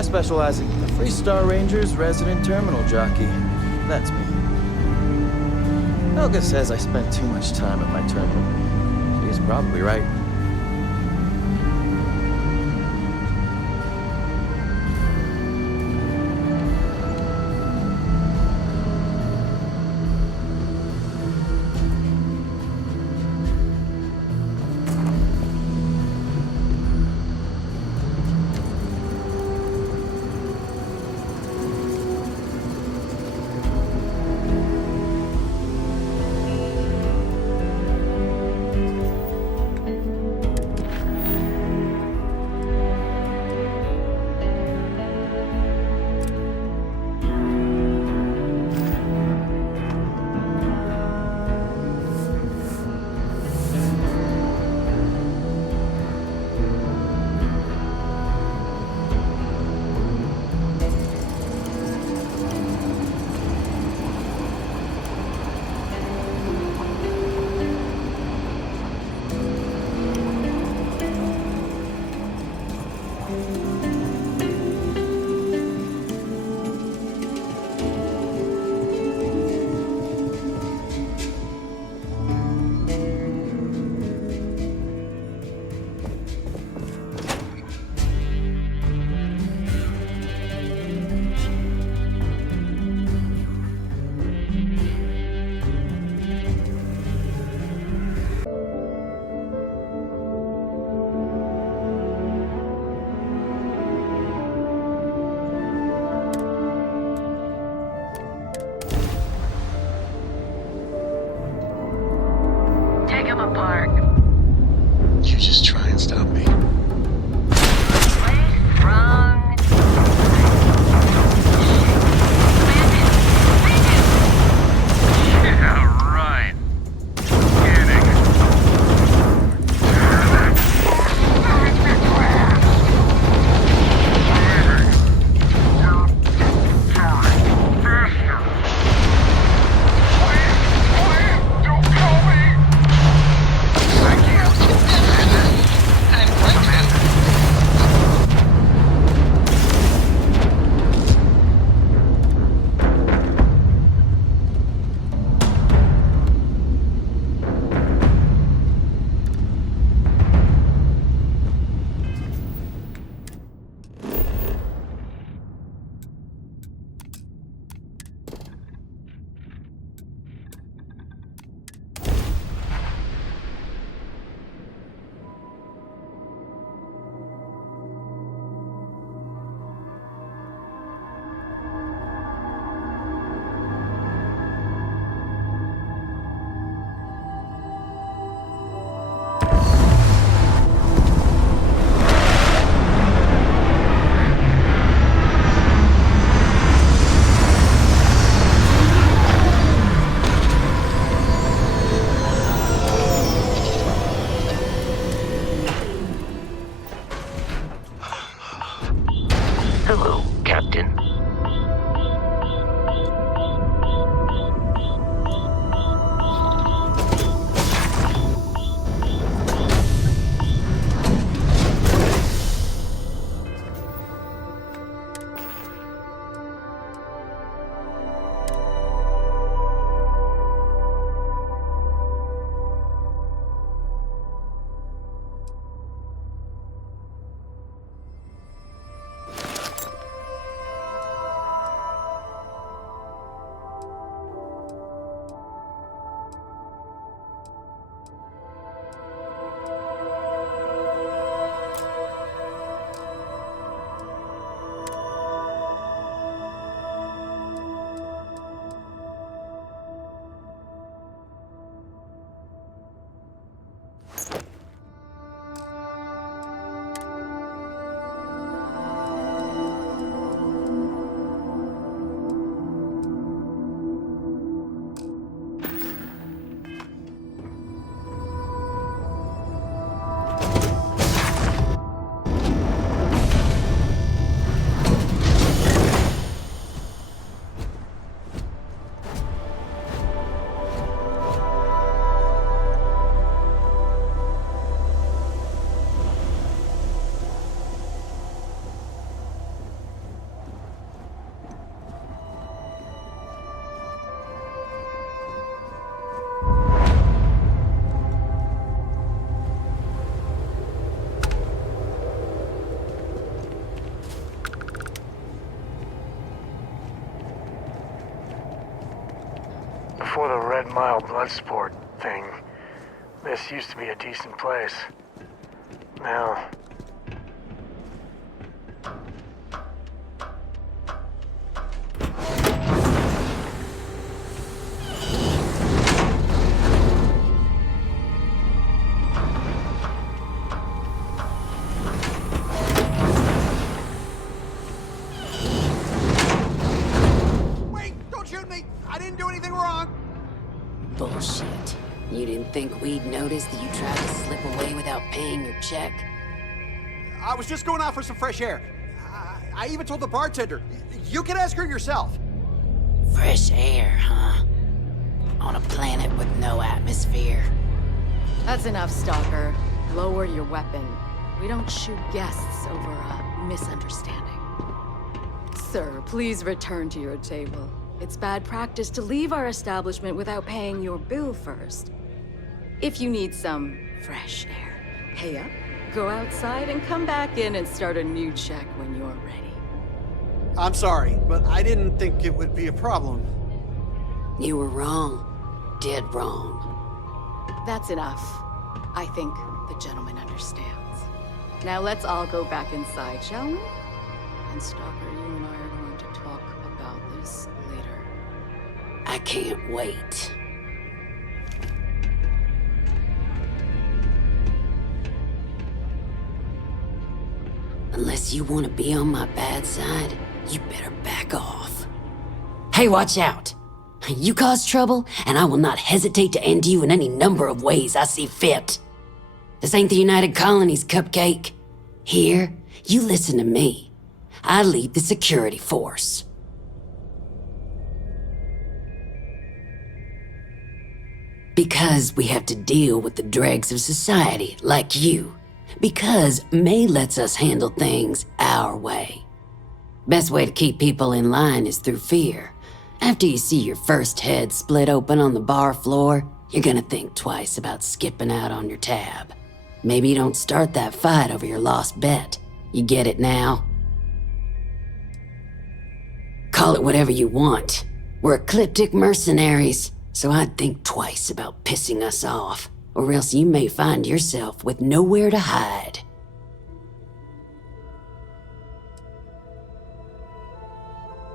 I specialize in the Freestar Ranger's resident terminal jockey. That's me. Helga says I spent too much time at my terminal. She's probably right. mild blood sport thing. This used to be a decent place. Now... Bullshit. You didn't think we'd notice that you tried to slip away without paying your check? I was just going out for some fresh air. I even told the bartender. You can ask her yourself. Fresh air, huh? On a planet with no atmosphere. That's enough, Stalker. Lower your weapon. We don't shoot guests over a misunderstanding. Sir, please return to your table. It's bad practice to leave our establishment without paying your bill first. If you need some fresh air, pay up, go outside, and come back in and start a new check when you're ready. I'm sorry, but I didn't think it would be a problem. You were wrong. Dead wrong. That's enough. I think the gentleman understands. Now let's all go back inside, shall we? And Stalker, you and I are going to talk about this later. I can't wait. Unless you want to be on my bad side, you better back off. Hey, watch out! You cause trouble, and I will not hesitate to end you in any number of ways I see fit. This ain't the United Colonies, Cupcake. Here, you listen to me. I lead the security force. Because we have to deal with the dregs of society, like you. Because May lets us handle things our way. Best way to keep people in line is through fear. After you see your first head split open on the bar floor, you're gonna think twice about skipping out on your tab. Maybe you don't start that fight over your lost bet. You get it now? Call it whatever you want. We're ecliptic mercenaries, so I'd think twice about pissing us off, or else you may find yourself with nowhere to hide.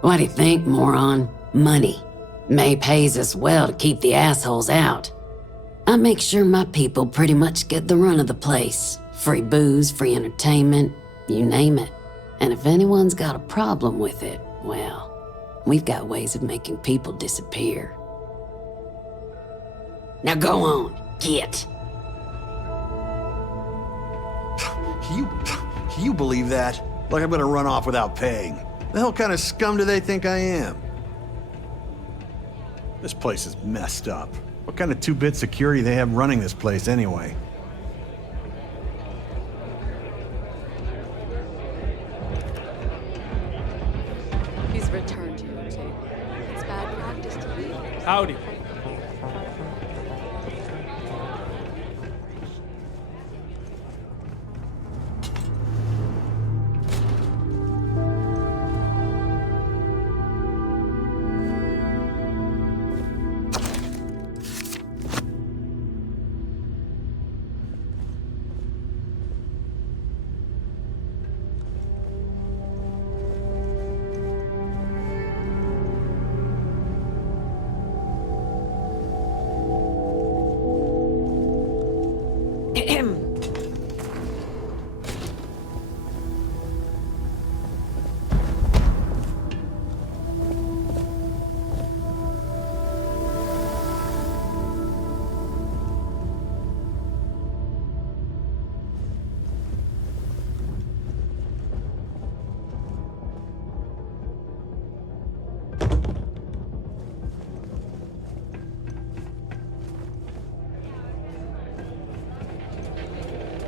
What do you think, moron? Money. May pays us well to keep the assholes out. I make sure my people pretty much get the run of the place. Free booze, free entertainment, you name it. And if anyone's got a problem with it, well, we've got ways of making people disappear. Now go on, get. You believe that? Like I'm gonna run off without paying. The hell kind of scum do they think I am? This place is messed up. What kind of two-bit security they have running this place anyway? Please return to your table. It's bad practice to leave. Howdy.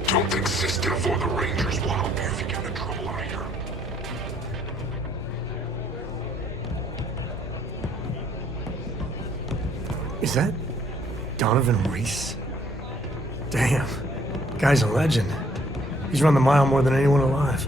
Don't think System or the Rangers will help you if you get in trouble out here. Is that Donovan Reese? Damn, guy's a legend. He's run the mile more than anyone alive.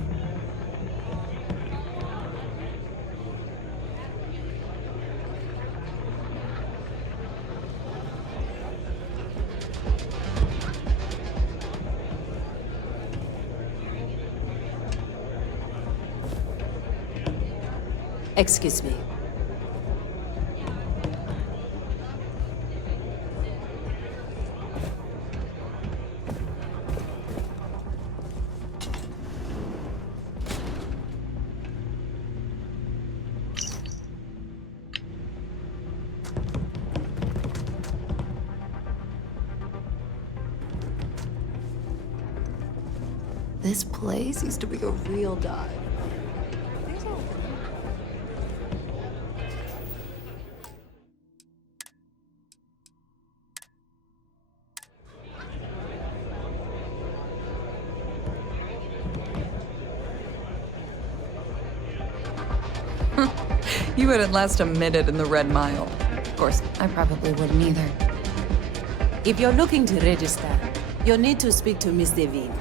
Excuse me. This place used to be a real dive. You wouldn't last a minute in the Red Mile. Of course, I probably wouldn't either. If you're looking to register, you'll need to speak to Miss Devine.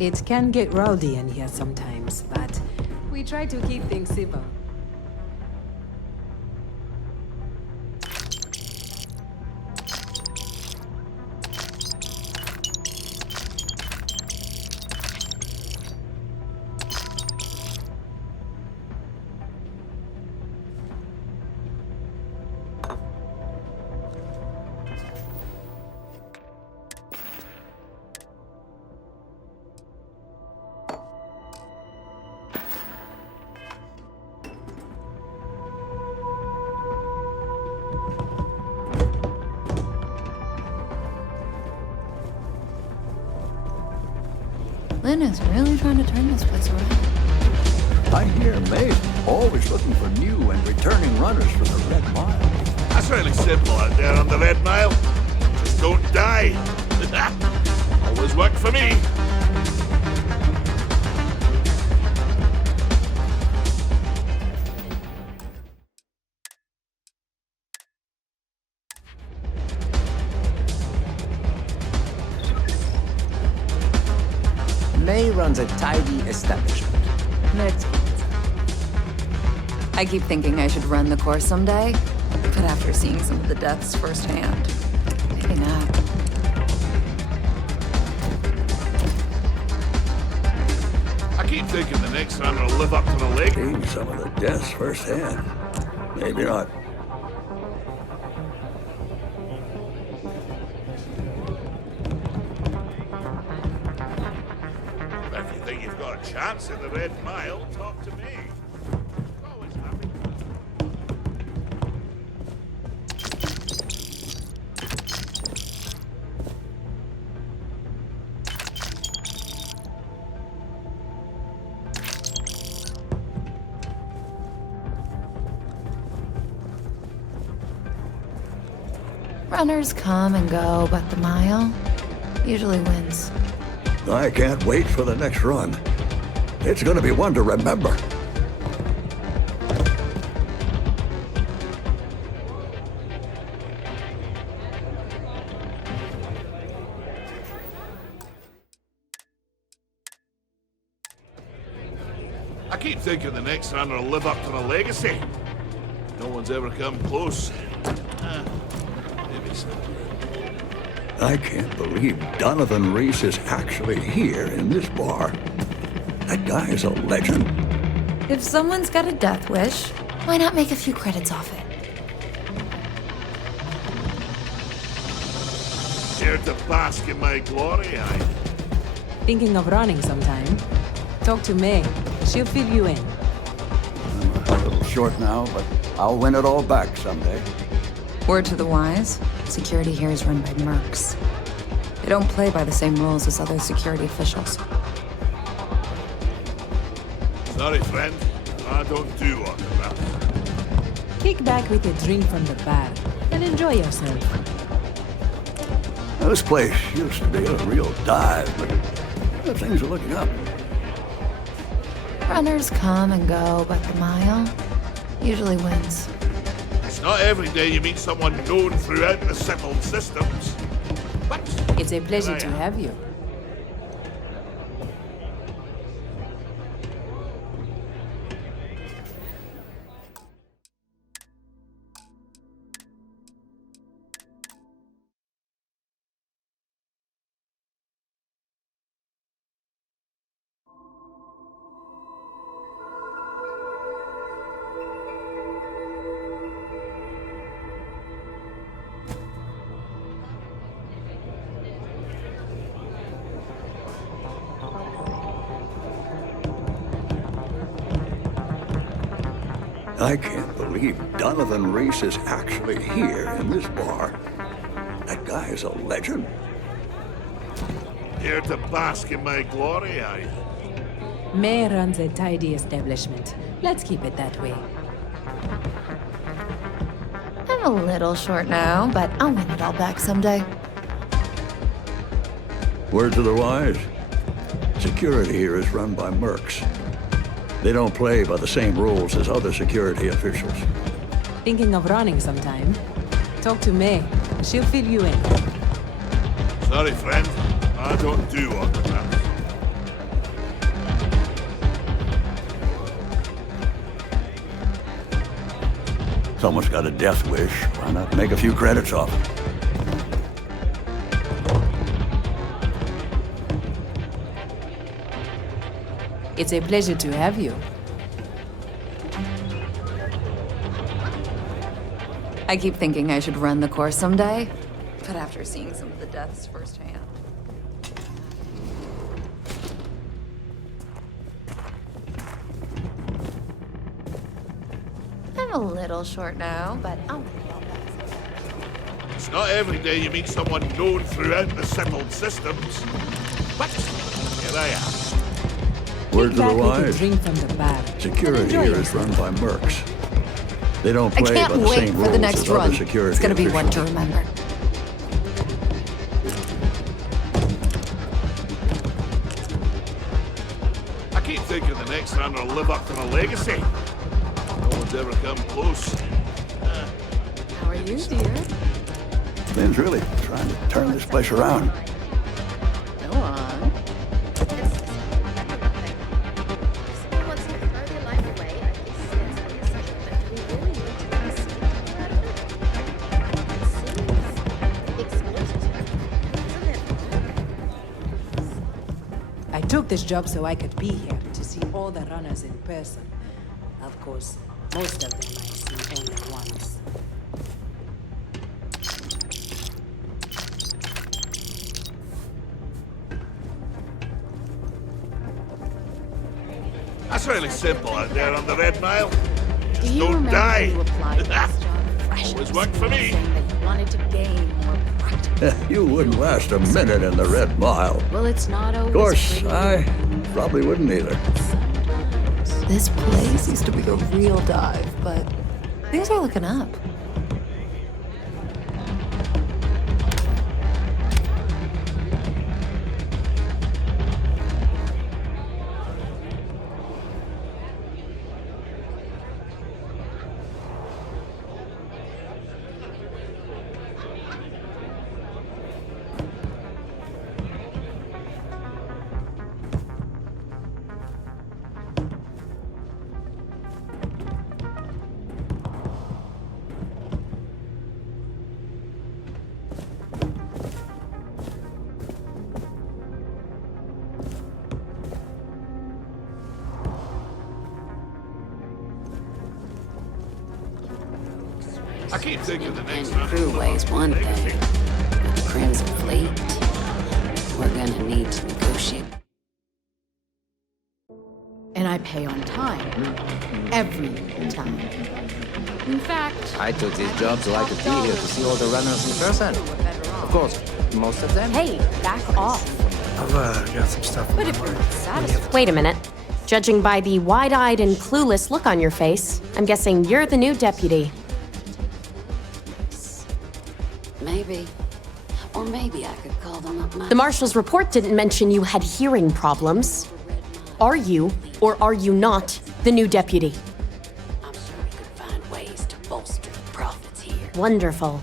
It can get rowdy in here sometimes, but we try to keep things civil. Lynn is really trying to turn this place around. I hear May's always looking for new and returning runners for the Red Mile. That's really simple out there on the Red Mile. Just don't die. Always worked for me. May runs a tidy establishment. Let's go. I keep thinking I should run the course someday, but after seeing some of the deaths firsthand, maybe not. I keep thinking the next runner will live up to the leg. Seeing some of the deaths firsthand. Maybe not. If you think you've got a chance in the Red Mile, talk to me. Always happy. Runners come and go, but the mile usually wins. I can't wait for the next run. It's gonna be one to remember. I keep thinking the next runner will live up to the legacy. No one's ever come close. Maybe so. I can't believe Donovan Reese is actually here in this bar. That guy is a legend. If someone's got a death wish, why not make a few credits off it? Here to bask in my glory, I. Thinking of running sometime? Talk to May. She'll fill you in. I'm a little short now, but I'll win it all back someday. Word to the wise, security here is run by mercs. They don't play by the same rules as other security officials. Sorry, friend. I don't do autographs. Kick back with a drink from the bar and enjoy yourself. Now, this place used to be a real dive, but things are looking up. Runners come and go, but the mile usually wins. It's not every day you meet someone known throughout the settled systems. But It's a pleasure to have you. I can't believe Donovan Reese is actually here in this bar. That guy is a legend. here to bask in my glory, are you? May runs a tidy establishment. Let's keep it that way. I'm a little short now, but I'll win it all back someday. Word to the wise. Security here is run by mercs. They don't play by the same rules as other security officials. Thinking of running sometime? Talk to May. She'll fill you in. Sorry, friend. I don't do autographs. Someone's got a death wish. Why not make a few credits off it? It's a pleasure to have you. I keep thinking I should run the course someday, but after seeing some of the deaths firsthand. I'm a little short now, but I'll win it all back. It's not every day you meet someone known throughout the settled systems. But here I am. Word to the Back with a wise. drink from the bar. Security Enjoy here is run by mercs. They don't I play by can't the wait same for rules the next as other run. security It's gonna be one to officials. remember. I keep thinking the next runner will live up to the legacy. No one's ever come close. How are you, dear? Lynn's really trying to turn this place around. Go on. I took this job so I could be here to see all the runners in person. Of course, most of them I see only once. That's really simple out there on the Red Mile. Do you Don't remember die. when you applied to this job fresh Always from worked for me. saying that you wanted to gain more practice? You wouldn't last a minute in the Red Mile. Well, it's not always Of course, pretty. I probably wouldn't either. Sometimes. This place used to be a real dive, but things are looking up. I keep thinking the next And runner will live up crewway's to the one legacy. thing, but the Crimson Fleet, we're gonna need to negotiate. And I pay on time. Every time. In fact, I took this job so I could be here to see all the runners in person. Of course, Most of them? Hey, back off. I've got some stuff on But my if you're mind. satisfied... Wait a minute. Judging by the wide-eyed and clueless look on your face, I'm guessing you're the new deputy. Maybe. Or maybe I could call them up my... The marshal's report didn't mention you had hearing problems. Are you, or are you not, the new deputy? I'm sure we could find ways to bolster the profits here. Wonderful.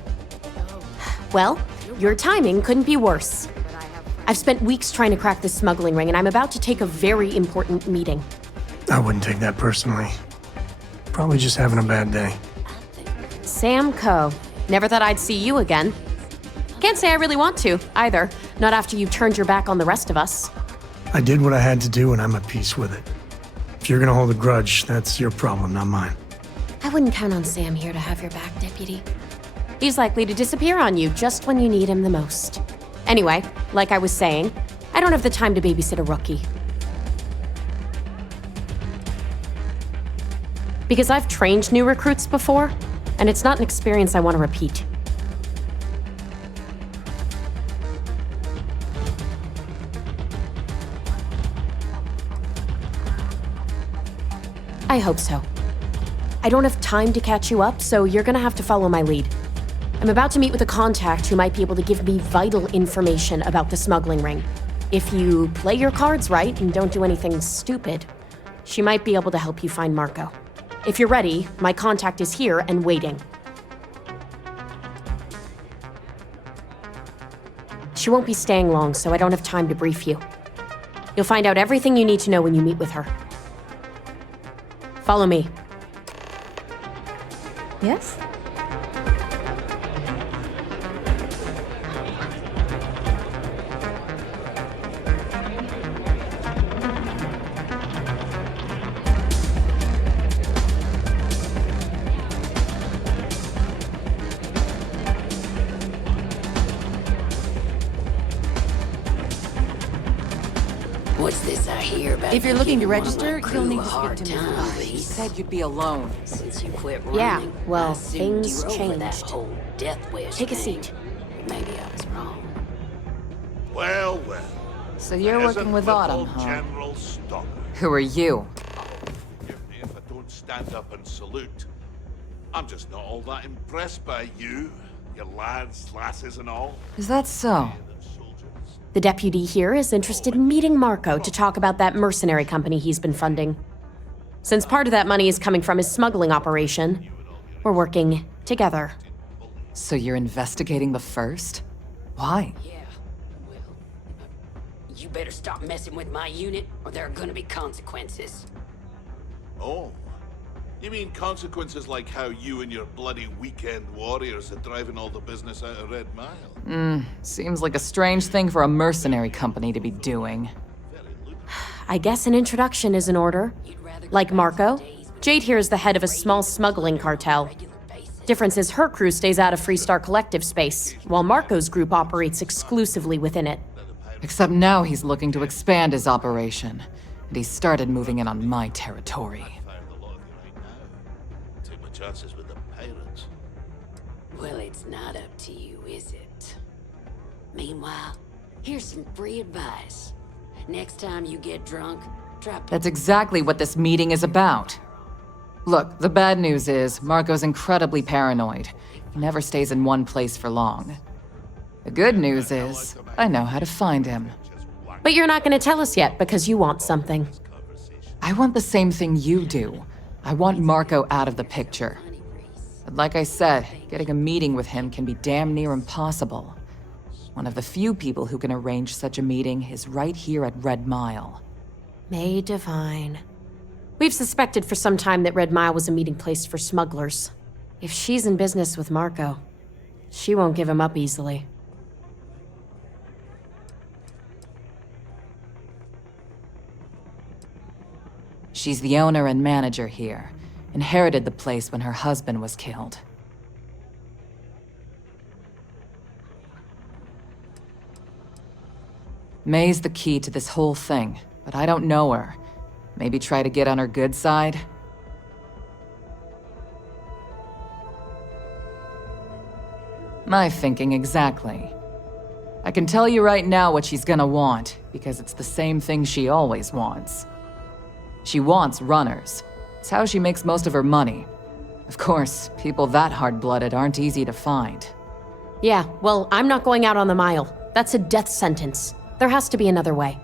Well, your timing couldn't be worse. I've spent weeks trying to crack this smuggling ring, and I'm about to take a very important meeting. I wouldn't take that personally. Probably just having a bad day. Sam Coe. Never thought I'd see you again. Can't say I really want to, either. Not after you turned your back on the rest of us. I did what I had to do, and I'm at peace with it. If you're gonna hold a grudge, that's your problem, not mine. I wouldn't count on Sam here to have your back, Deputy. He's likely to disappear on you just when you need him the most. Anyway, like I was saying, I don't have the time to babysit a rookie. Because I've trained new recruits before, and it's not an experience I want to repeat. I hope so. I don't have time to catch you up, so you're gonna have to follow my lead. I'm about to meet with a contact who might be able to give me vital information about the smuggling ring. If you play your cards right and don't do anything stupid, she might be able to help you find Marco. If you're ready, my contact is here and waiting. She won't be staying long, so I don't have time to brief you. You'll find out everything you need to know when you meet with her. Follow me. Yes? What's this I hear about? If you're looking to you giving one of register, my you'll crew need a to speak hard to time, Mrs. Reese? You said you'd be alone. Since you quit Yeah, running, well, I assumed things you were over that changed. whole death wish Take a thing. seat. Maybe I was wrong. Well, well. So you're There's working a with little Autum, huh? General Stalker. Who are you? Forgive me if I don't stand up and salute. I'm just not all that impressed by you, your lads, lasses, and all. Is that so? The deputy here is interested in meeting Marco to talk about that mercenary company he's been funding. Since part of that money is coming from his smuggling operation, we're working together. So you're investigating the first? Why? Yeah, well, you better stop messing with my unit, or there are gonna be consequences. Oh. You mean consequences like how you and your bloody weekend warriors are driving all the business out of Red Mile? Seems like a strange thing for a mercenary company to be doing. I guess an introduction is in order. Like Marco, Jade here is the head of a small smuggling cartel. Difference is her crew stays out of Freestar Collective space, while Marco's group operates exclusively within it. Except now he's looking to expand his operation, and he started moving in on my territory. Take my chances with the pirates. Well, it's not up to you, is it? Meanwhile, here's some free advice. Next time you get drunk, drop... That's exactly what this meeting is about. Look, the bad news is Marco's incredibly paranoid. He never stays in one place for long. The good news is I know how to find him. But you're not going to tell us yet because you want something. I want the same thing you do. I want Marco out of the picture. But like I said, getting a meeting with him can be damn near impossible. One of the few people who can arrange such a meeting is right here at Red Mile. May Devine. We've suspected for some time that Red Mile was a meeting place for smugglers. If she's in business with Marco, she won't give him up easily. She's the owner and manager here. Inherited the place when her husband was killed. May's the key to this whole thing, but I don't know her. Maybe try to get on her good side? My thinking exactly. I can tell you right now what she's gonna want, because it's the same thing she always wants. She wants runners. It's how she makes most of her money. Of course, people that hard-blooded aren't easy to find. Yeah, well, I'm not going out on the mile. That's a death sentence. There has to be another way.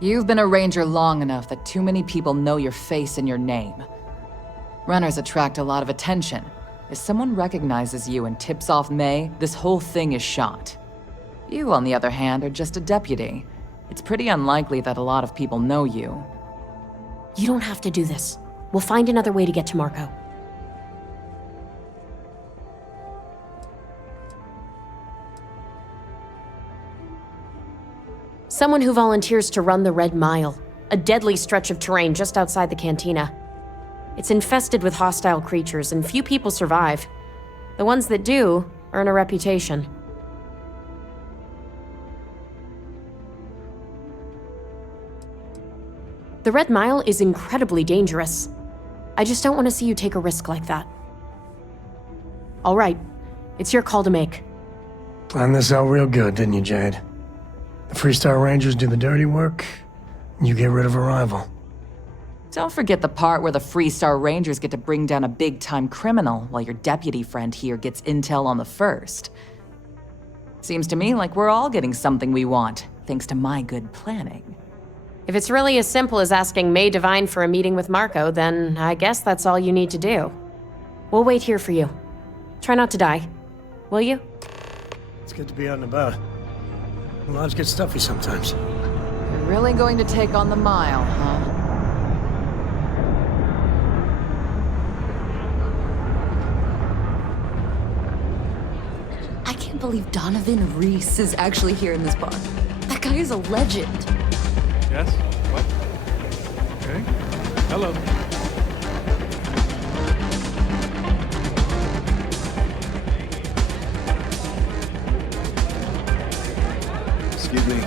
You've been a ranger long enough that too many people know your face and your name. Runners attract a lot of attention. If someone recognizes you and tips off May, this whole thing is shot. You, on the other hand, are just a deputy. It's pretty unlikely that a lot of people know you. You don't have to do this. We'll find another way to get to Marco. Someone who volunteers to run the Red Mile, a deadly stretch of terrain just outside the cantina. It's infested with hostile creatures, and few people survive. The ones that do earn a reputation. The Red Mile is incredibly dangerous. I just don't want to see you take a risk like that. All right, it's your call to make. Planned this out real good, didn't you, Jade? The Freestar Rangers do the dirty work, and you get rid of a rival. Don't forget the part where the Freestar Rangers get to bring down a big-time criminal while your deputy friend here gets intel on the first. Seems to me like we're all getting something we want, thanks to my good planning. If it's really as simple as asking May Devine for a meeting with Marco, then I guess that's all you need to do. We'll wait here for you. Try not to die. Will you? It's good to be out and about. Lives get stuffy sometimes. You're really going to take on the mile, huh? I can't believe Donovan Reese is actually here in this bar. That guy is a legend. Yes? What? Okay. Hello. Excuse me.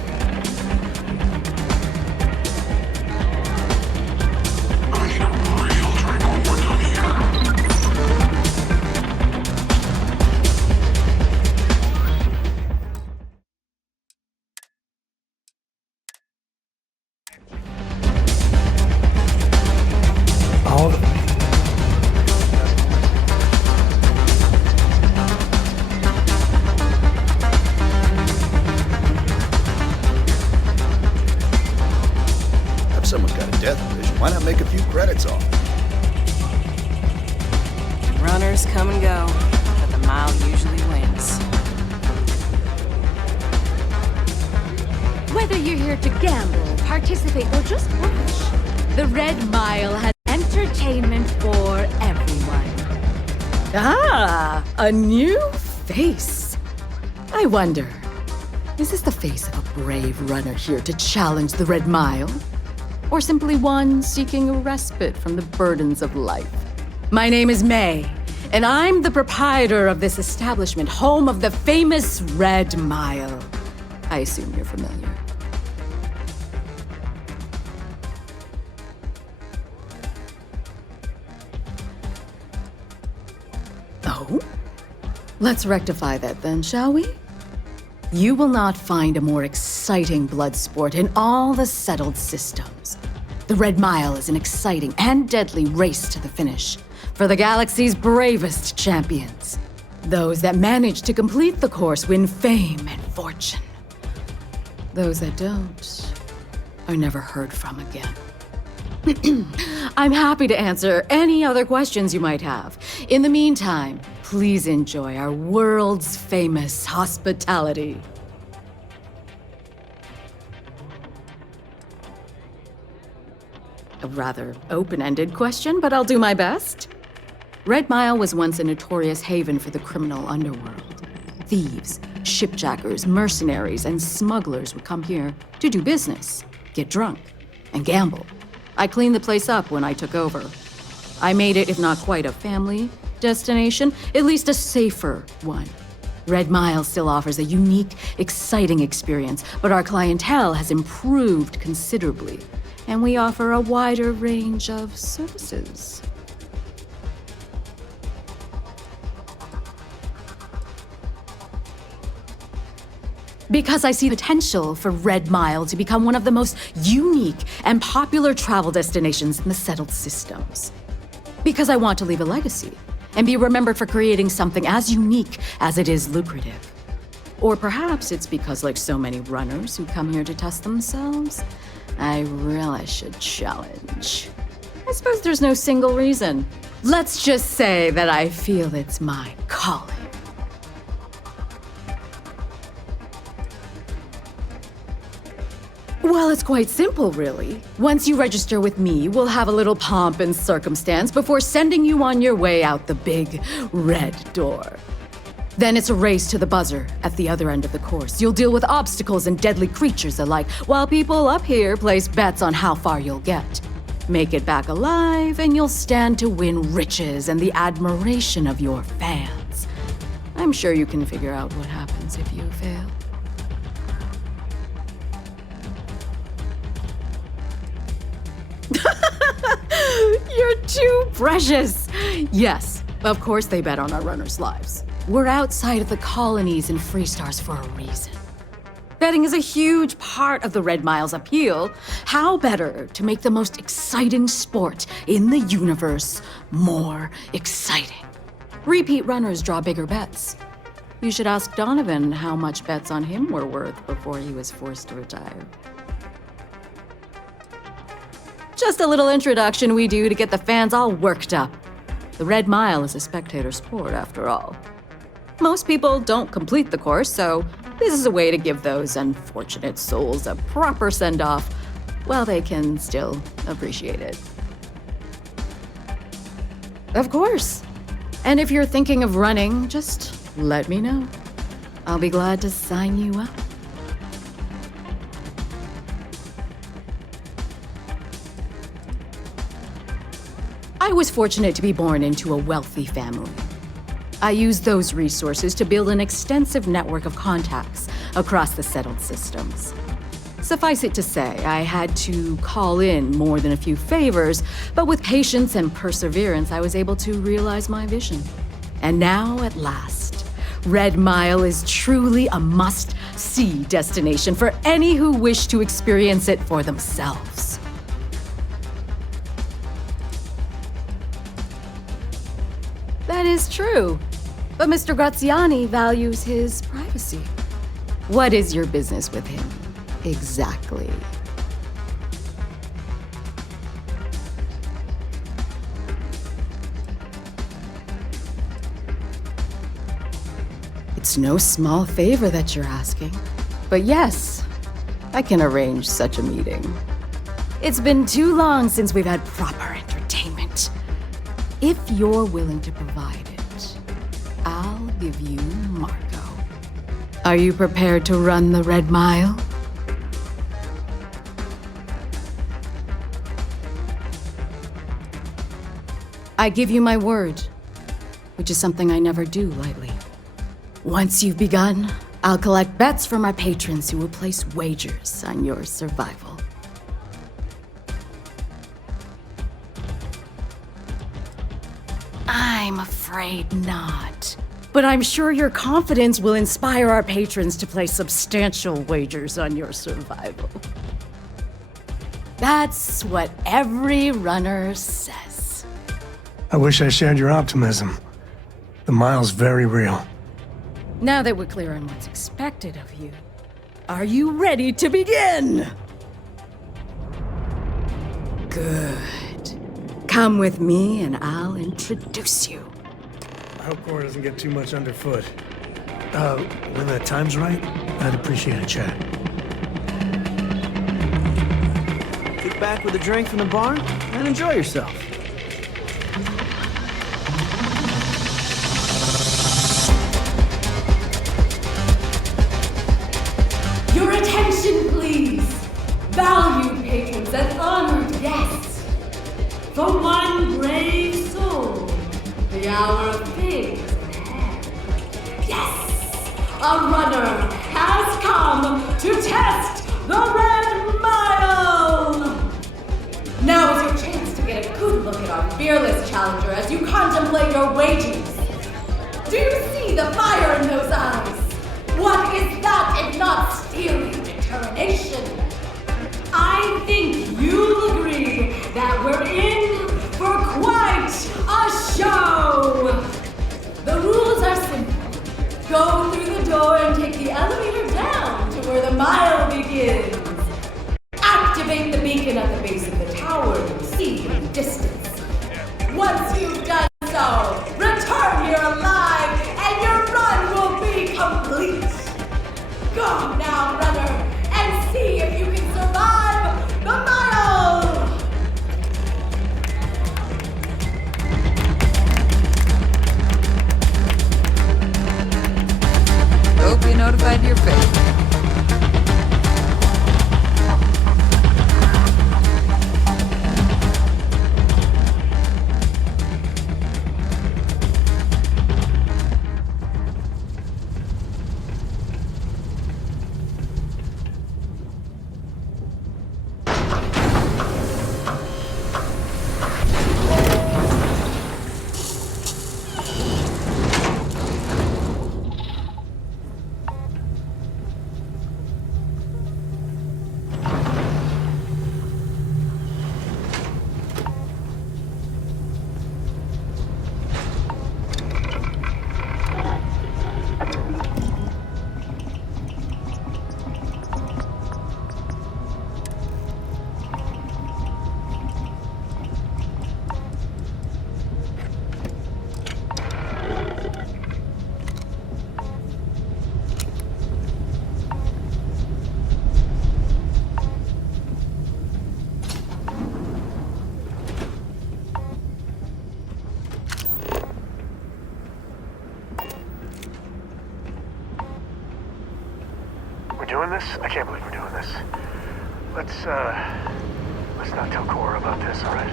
Someone's got a death wish. Why not make a few credits off? Runners come and go, but the mile usually wins. Whether you're here to gamble, participate, or just watch, the Red Mile has entertainment for everyone. Ah, a new face. I wonder, is this the face of a brave runner here to challenge the Red Mile? Or simply one seeking a respite from the burdens of life? My name is May, and I'm the proprietor of this establishment, home of the famous Red Mile. I assume you're familiar. Oh? Let's rectify that then, shall we? You will not find a more exciting blood sport in all the settled systems. The Red Mile is an exciting and deadly race to the finish for the galaxy's bravest champions. Those that manage to complete the course win fame and fortune. Those that don't are never heard from again. I'm happy to answer any other questions you might have. In the meantime, please enjoy our world's famous hospitality. A rather open-ended question, but I'll do my best. Red Mile was once a notorious haven for the criminal underworld. Thieves, shipjackers, mercenaries, and smugglers would come here to do business, get drunk, and gamble. I cleaned the place up when I took over. I made it, if not quite a family destination, at least a safer one. Red Mile still offers a unique, exciting experience, but our clientele has improved considerably, and we offer a wider range of services. Because I see potential for Red Mile to become one of the most unique and popular travel destinations in the settled systems. Because I want to leave a legacy and be remembered for creating something as unique as it is lucrative. Or perhaps it's because, like so many runners who come here to test themselves, I really should challenge. I suppose there's no single reason. Let's just say that I feel it's my calling. Well, it's quite simple, really. Once you register with me, we'll have a little pomp and circumstance before sending you on your way out the big red door. Then it's a race to the buzzer at the other end of the course. You'll deal with obstacles and deadly creatures alike, while people up here place bets on how far you'll get. Make it back alive, and you'll stand to win riches and the admiration of your fans. I'm sure you can figure out what happens if you fail. You're too precious! Yes, of course they bet on our runners' lives. We're outside of the colonies and Freestars for a reason. Betting is a huge part of the Red Mile's appeal. How better to make the most exciting sport in the universe more exciting? Repeat runners draw bigger bets. You should ask Donovan how much bets on him were worth before he was forced to retire. Just a little introduction we do to get the fans all worked up. The Red Mile is a spectator sport, after all. Most people don't complete the course, so this is a way to give those unfortunate souls a proper send-off while they can still appreciate it. Of course. And if you're thinking of running, just let me know. I'll be glad to sign you up. I was fortunate to be born into a wealthy family. I used those resources to build an extensive network of contacts across the settled systems. Suffice it to say, I had to call in more than a few favors, but with patience and perseverance, I was able to realize my vision. And now, at last, Red Mile is truly a must-see destination for any who wish to experience it for themselves. That is true. But Mr. Graziani values his privacy. What is your business with him, exactly? It's no small favor that you're asking. But yes, I can arrange such a meeting. It's been too long since we've had proper entertainment. If you're willing to provide it, I'll give you Marco. Are you prepared to run the Red Mile? I give you my word, which is something I never do lightly. Once you've begun, I'll collect bets from my patrons who will place wagers on your survival. I'm afraid not. But I'm sure your confidence will inspire our patrons to place substantial wagers on your survival. That's what every runner says. I wish I shared your optimism. The mile's very real. Now that we're clear on what's expected of you, are you ready to begin? Good. Come with me and I'll introduce you. I hope Cora doesn't get too much underfoot. When the time's right, I'd appreciate a chat. Kick back with a drink from the bar and enjoy yourself. Your attention, please. Valued patrons and honored guests. For one brave soul, the hour of pigs in hand. Yes! A runner has come to test the Red Mile! Now is your chance to get a good look at our fearless challenger as you contemplate your wagers. Do you see the fire in those eyes? What is that if not determination. I think you'll agree that we're in for quite a show. The rules are simple. Go through the door and take the elevator down to where the mile begins. Activate the beacon at the base of the tower you'll see in the distance. Once you've done so, return here alive and your run will be complete. Go now, runner, and see if you can survive the mile! Hope you notified your fate. Doing this? I can't believe we're doing this. Let's not tell Cora about this, all right?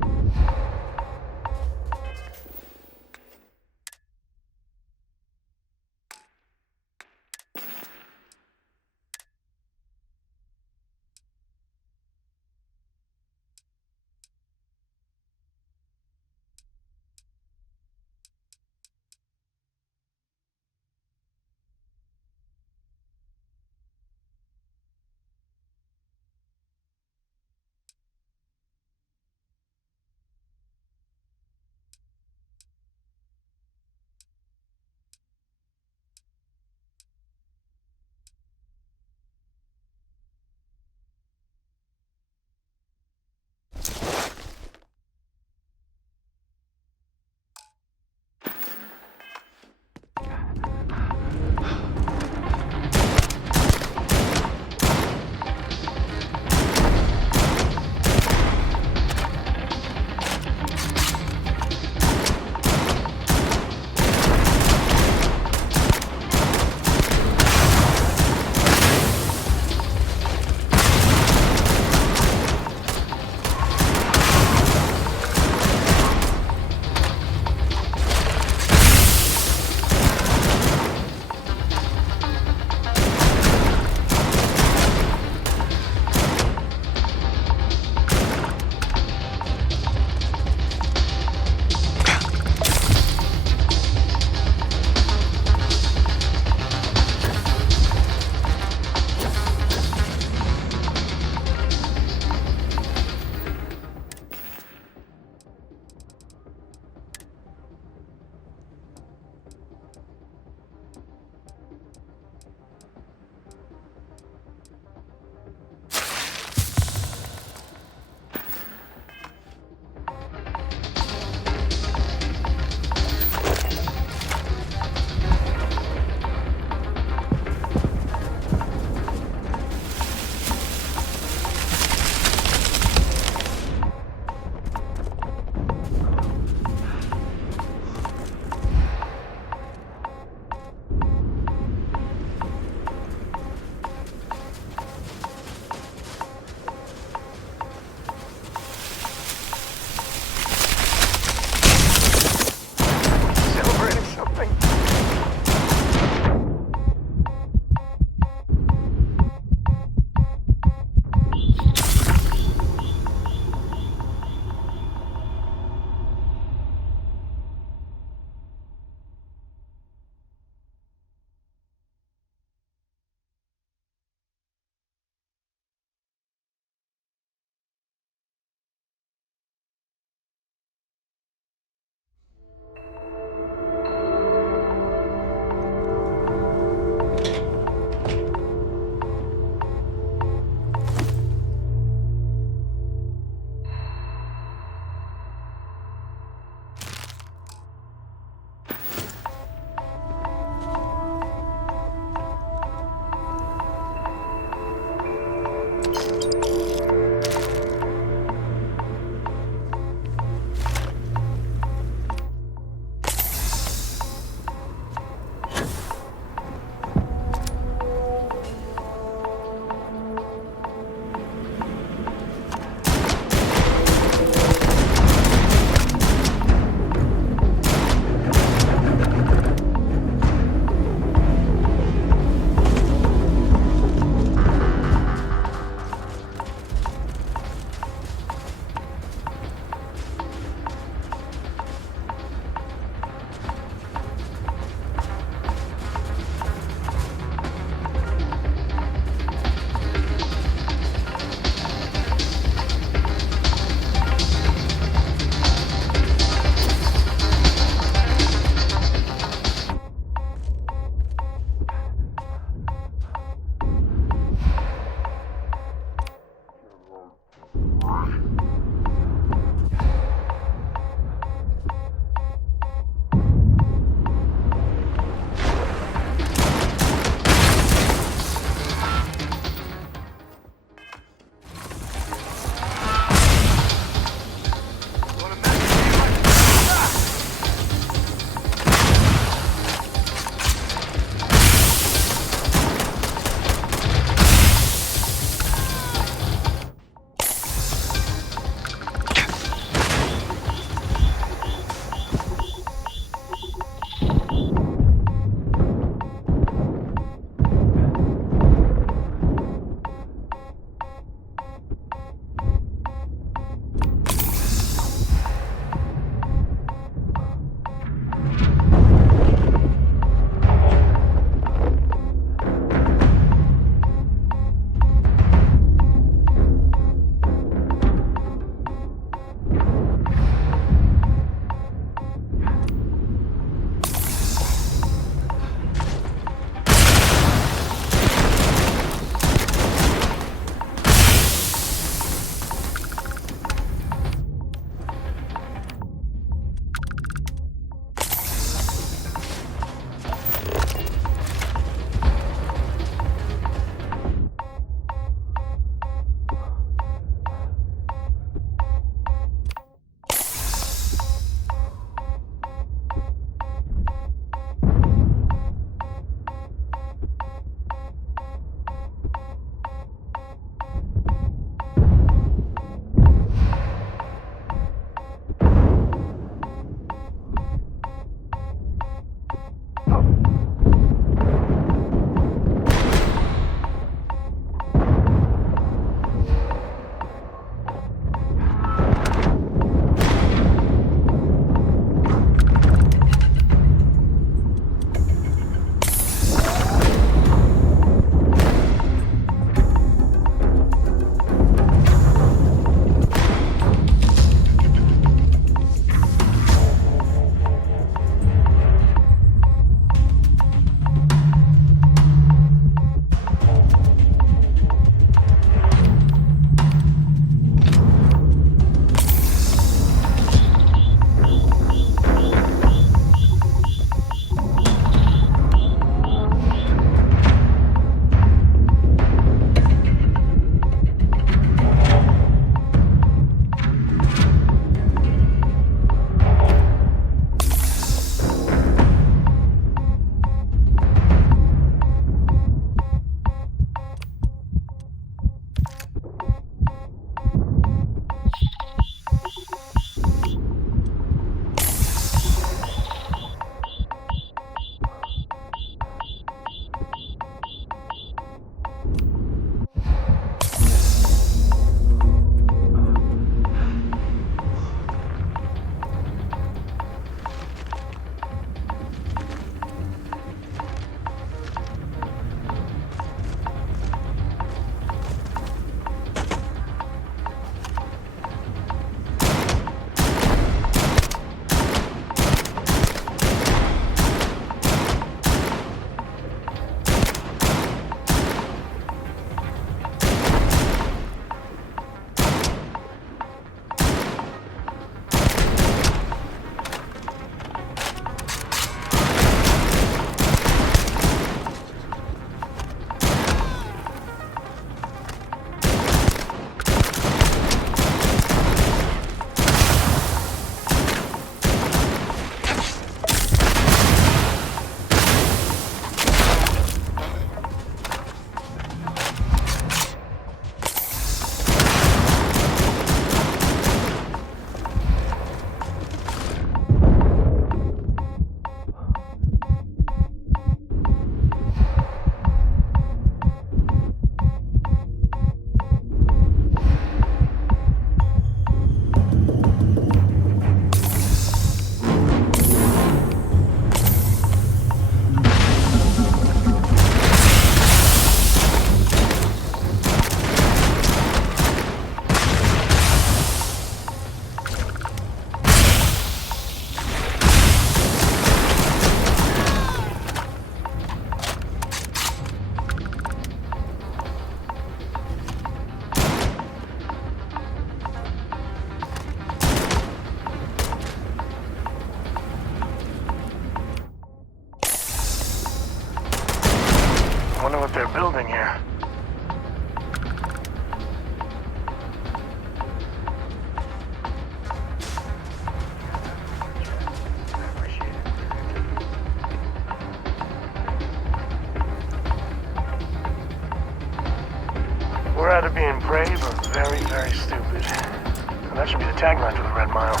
rather being brave or very, very stupid? And that should be the tagline for the Red Mile.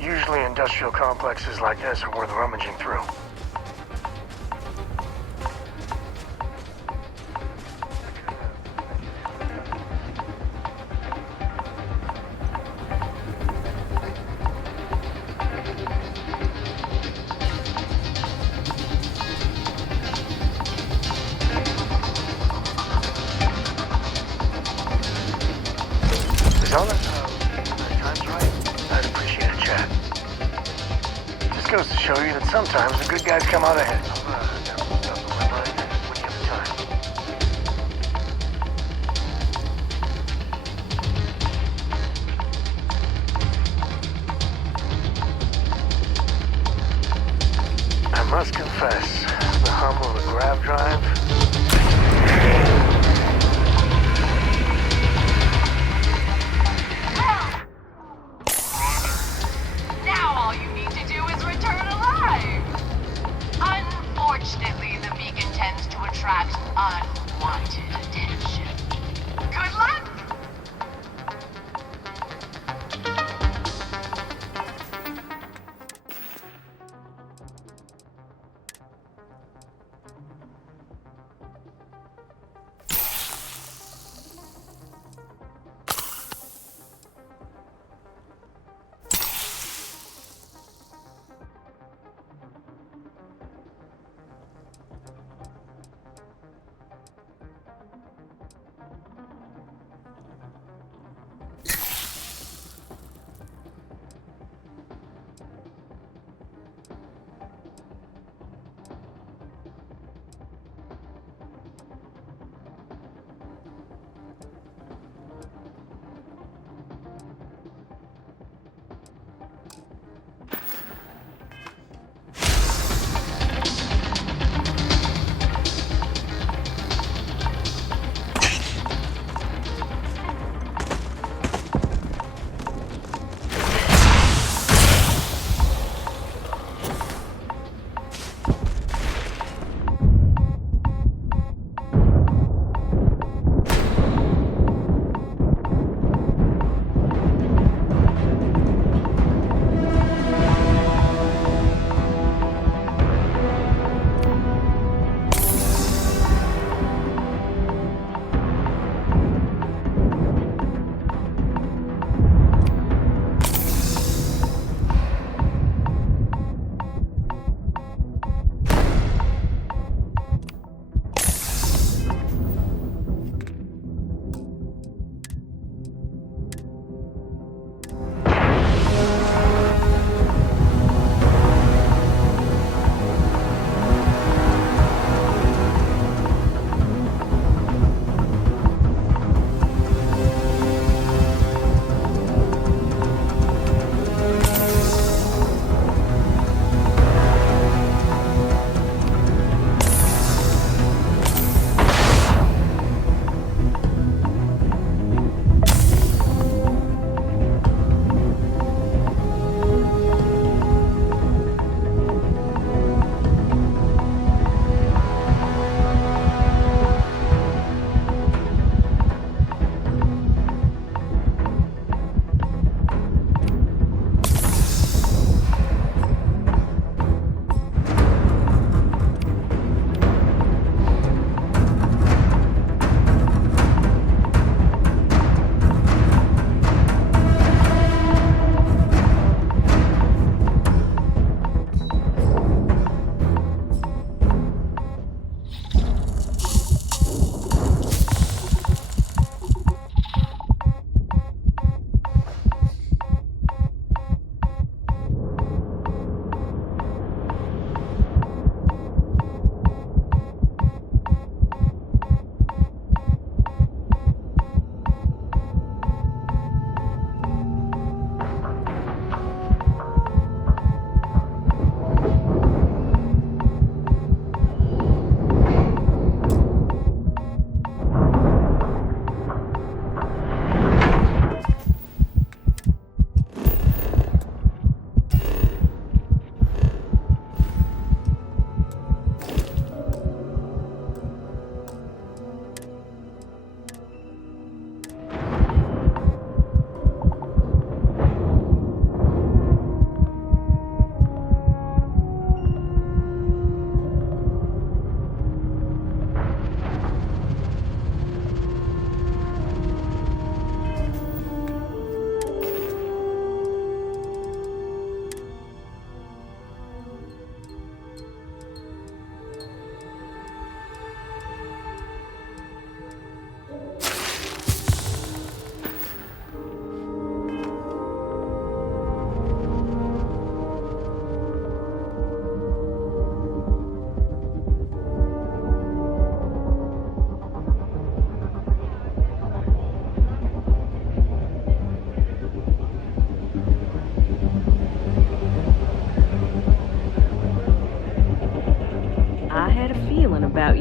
Usually industrial complexes like this are worth rummaging through. Is all that time's right? I'd appreciate a chat. Just goes to show you that sometimes the good guys come out ahead. When you have time. I must confess, the hum of the grav drive. Now all you need to do is return alive. Unfortunately, the beacon tends to attract unwanted attention. Good luck!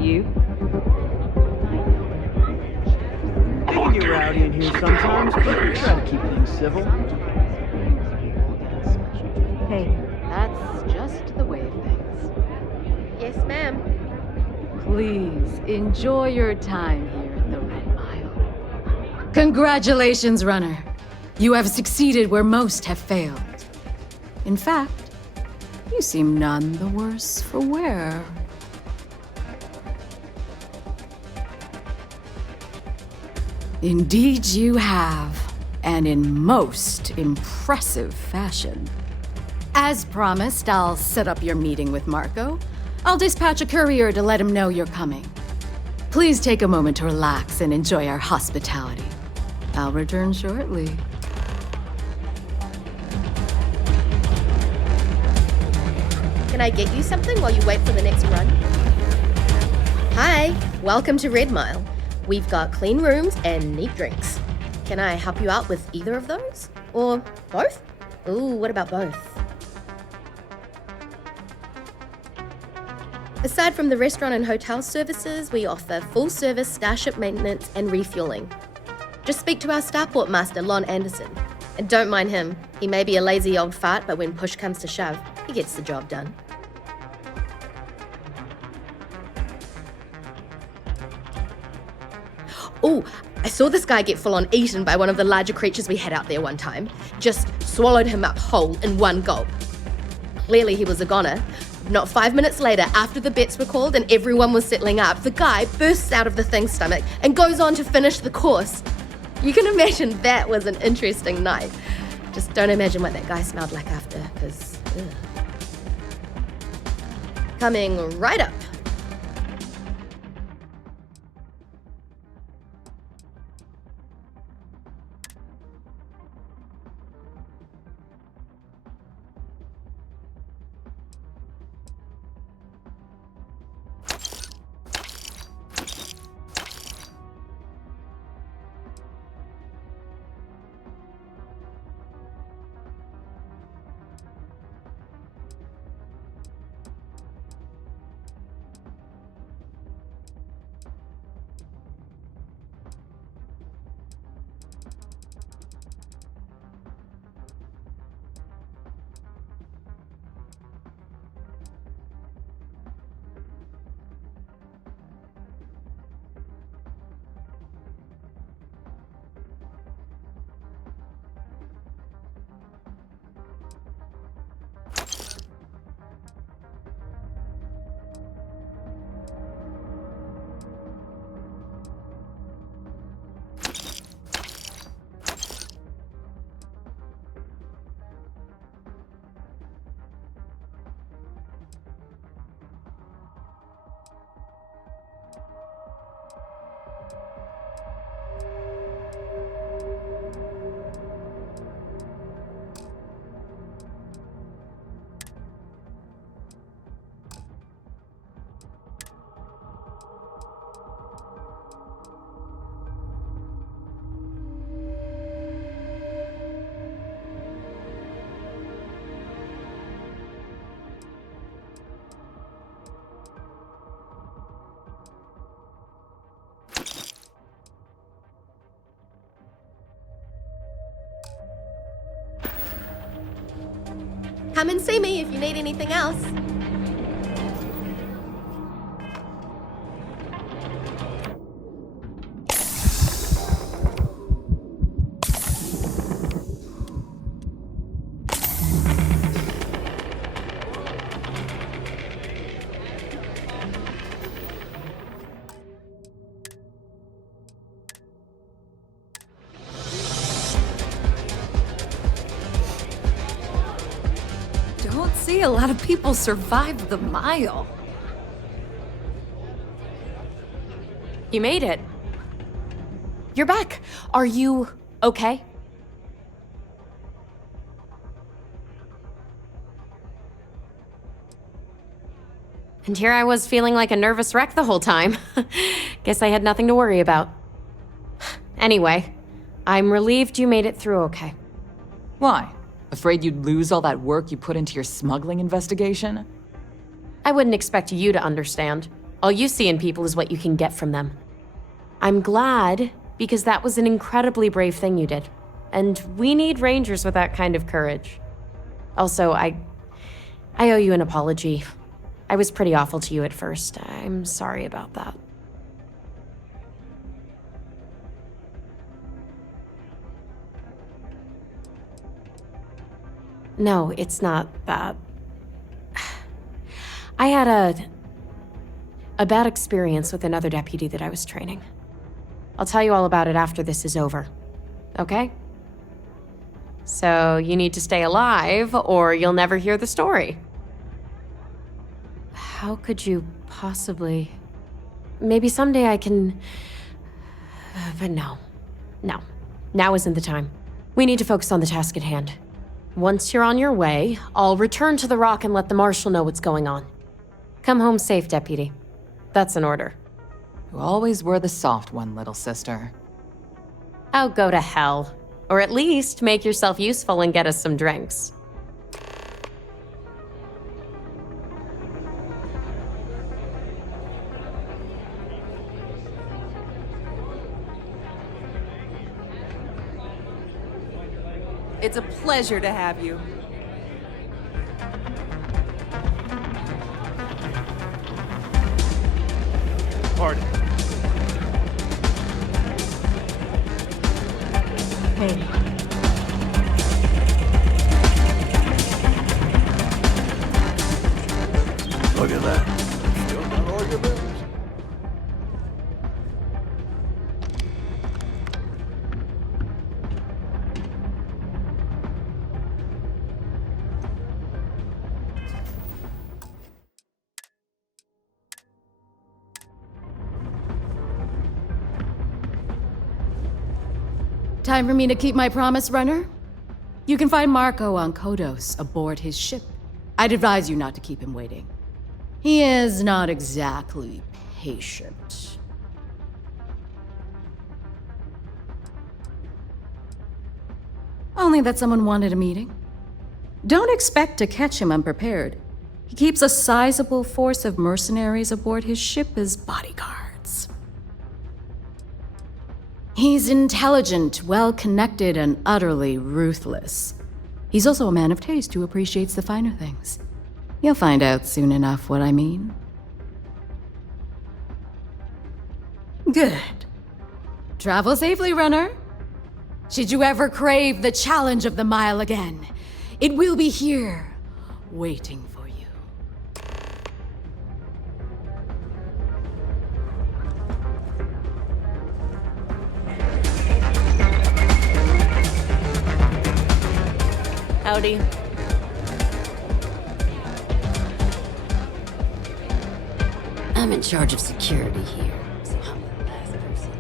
you. They can get rowdy in here sometimes, but we try to keep things civil. Hey, that's just the way of things. Yes, ma'am. Please enjoy your time here at the Red Mile. Congratulations, runner. You have succeeded where most have failed. In fact, you seem none the worse for wear. Indeed you have, and in most impressive fashion. As promised, I'll set up your meeting with Marco. I'll dispatch a courier to let him know you're coming. Please take a moment to relax and enjoy our hospitality. I'll return shortly. Can I get you something while you wait for the next run? Hi, welcome to Red Mile. We've got clean rooms and neat drinks. Can I help you out with either of those? Or both? Ooh, what about both? Aside from the restaurant and hotel services, we offer full-service starship maintenance and refueling. Just speak to our starport master, Lon Anderson. And don't mind him. He may be a lazy old fart, but when push comes to shove, he gets the job done. Oh, I saw this guy get full-on eaten by one of the larger creatures we had out there one time. Just swallowed him up whole in one gulp. Clearly he was a goner. Not 5 minutes later, after the bets were called and everyone was settling up, the guy bursts out of the thing's stomach and goes on to finish the course. You can imagine that was an interesting night. Just don't imagine what that guy smelled like after, because... Coming right up. Come and see me if you need anything else. A lot of people survived the mile. You made it. You're back. Are you okay? And here I was feeling like a nervous wreck the whole time. Guess I had nothing to worry about. Anyway, I'm relieved you made it through okay. Why? Afraid you'd lose all that work you put into your smuggling investigation? I wouldn't expect you to understand. All you see in people is what you can get from them. I'm glad, because that was an incredibly brave thing you did. And we need Rangers with that kind of courage. Also, I owe you an apology. I was pretty awful to you at first. I'm sorry about that. No, it's not that. I had a bad experience with another deputy that I was training. I'll tell you all about it after this is over. Okay? So you need to stay alive, or you'll never hear the story. How could you possibly... Maybe someday I can... But no. No. Now isn't the time. We need to focus on the task at hand. Once you're on your way, I'll return to the Rock and let the Marshal know what's going on. Come home safe, Deputy. That's an order. You always were the soft one, little sister. Oh, go to hell. Or at least make yourself useful and get us some drinks. It's a pleasure to have you. Pardon. Hey. Look at that. Still not all your business. Time for me to keep my promise, runner? You can find Marco on Kodos aboard his ship. I'd advise you not to keep him waiting. He is not exactly patient. Only that someone wanted a meeting. Don't expect to catch him unprepared. He keeps a sizable force of mercenaries aboard his ship as bodyguards. He's intelligent, well-connected, and utterly ruthless. He's also a man of taste who appreciates the finer things. You'll find out soon enough what I mean. Good. Travel safely, runner. Should you ever crave the challenge of the mile again, it will be here, waiting for you. Howdy. I'm in charge of security here, so I'm the last person.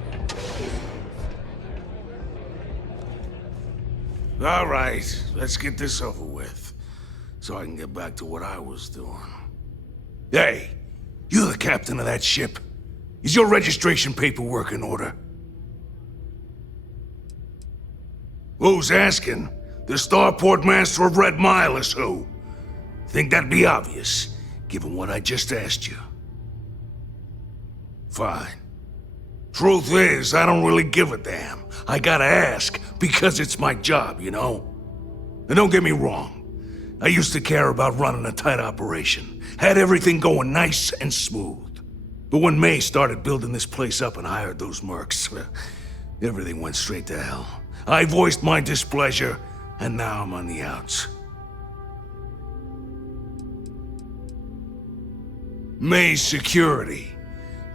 All right, let's get this over with, so I can get back to what I was doing. Hey, you're the captain of that ship. Is your registration paperwork in order? Who's asking? The starport master of Red Mile is who? Think that'd be obvious, given what I just asked you. Fine. Truth is, I don't really give a damn. I gotta ask, because it's my job, you know? And don't get me wrong. I used to care about running a tight operation. Had everything going nice and smooth. But when May started building this place up and hired those mercs, everything went straight to hell. I voiced my displeasure, and now I'm on the outs. May's security.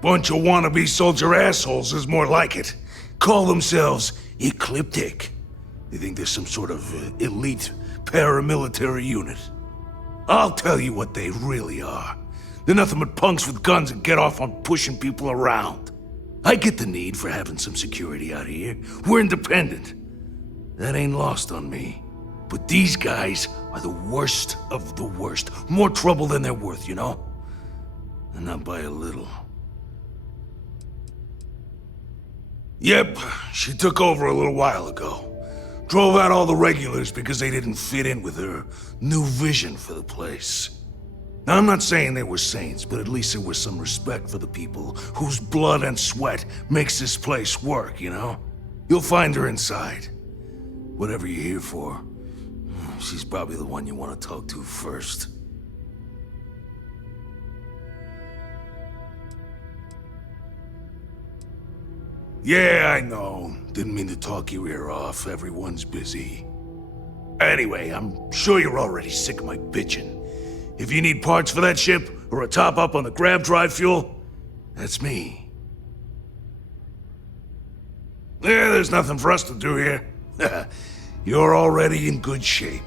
Bunch of wannabe soldier assholes is more like it. Call themselves Ecliptic. They think there's some sort of elite paramilitary unit. I'll tell you what they really are. They're nothing but punks with guns that get off on pushing people around. I get the need for having some security out here. We're independent. That ain't lost on me. But these guys are the worst of the worst. More trouble than they're worth, you know? And not by a little. Yep, she took over a little while ago. Drove out all the regulars because they didn't fit in with her new vision for the place. Now, I'm not saying they were saints, but at least there was some respect for the people whose blood and sweat makes this place work, you know? You'll find her inside. Whatever you're here for, she's probably the one you want to talk to first. Yeah, I know. Didn't mean to talk your ear off. Everyone's busy. Anyway, I'm sure you're already sick of my bitching. If you need parts for that ship, or a top-up on the grab drive fuel, that's me. Yeah, there's nothing for us to do here. You're already in good shape.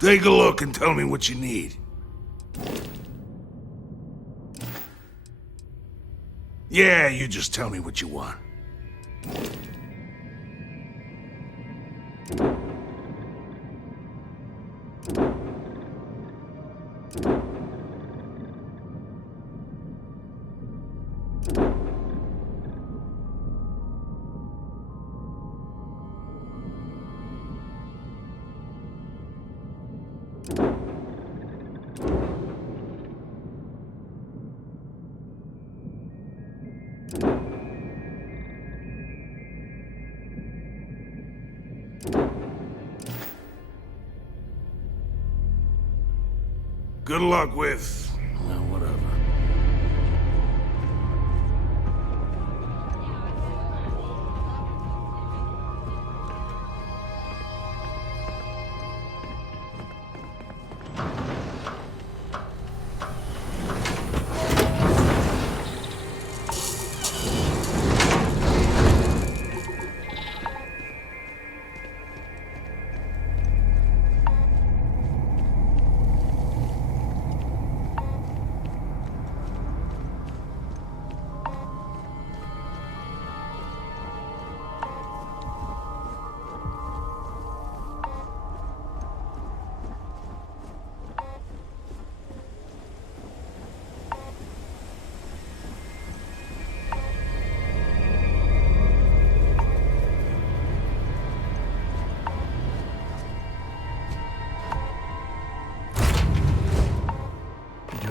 Take a look and tell me what you need. Yeah, you just tell me what you want. Good luck with, well, whatever.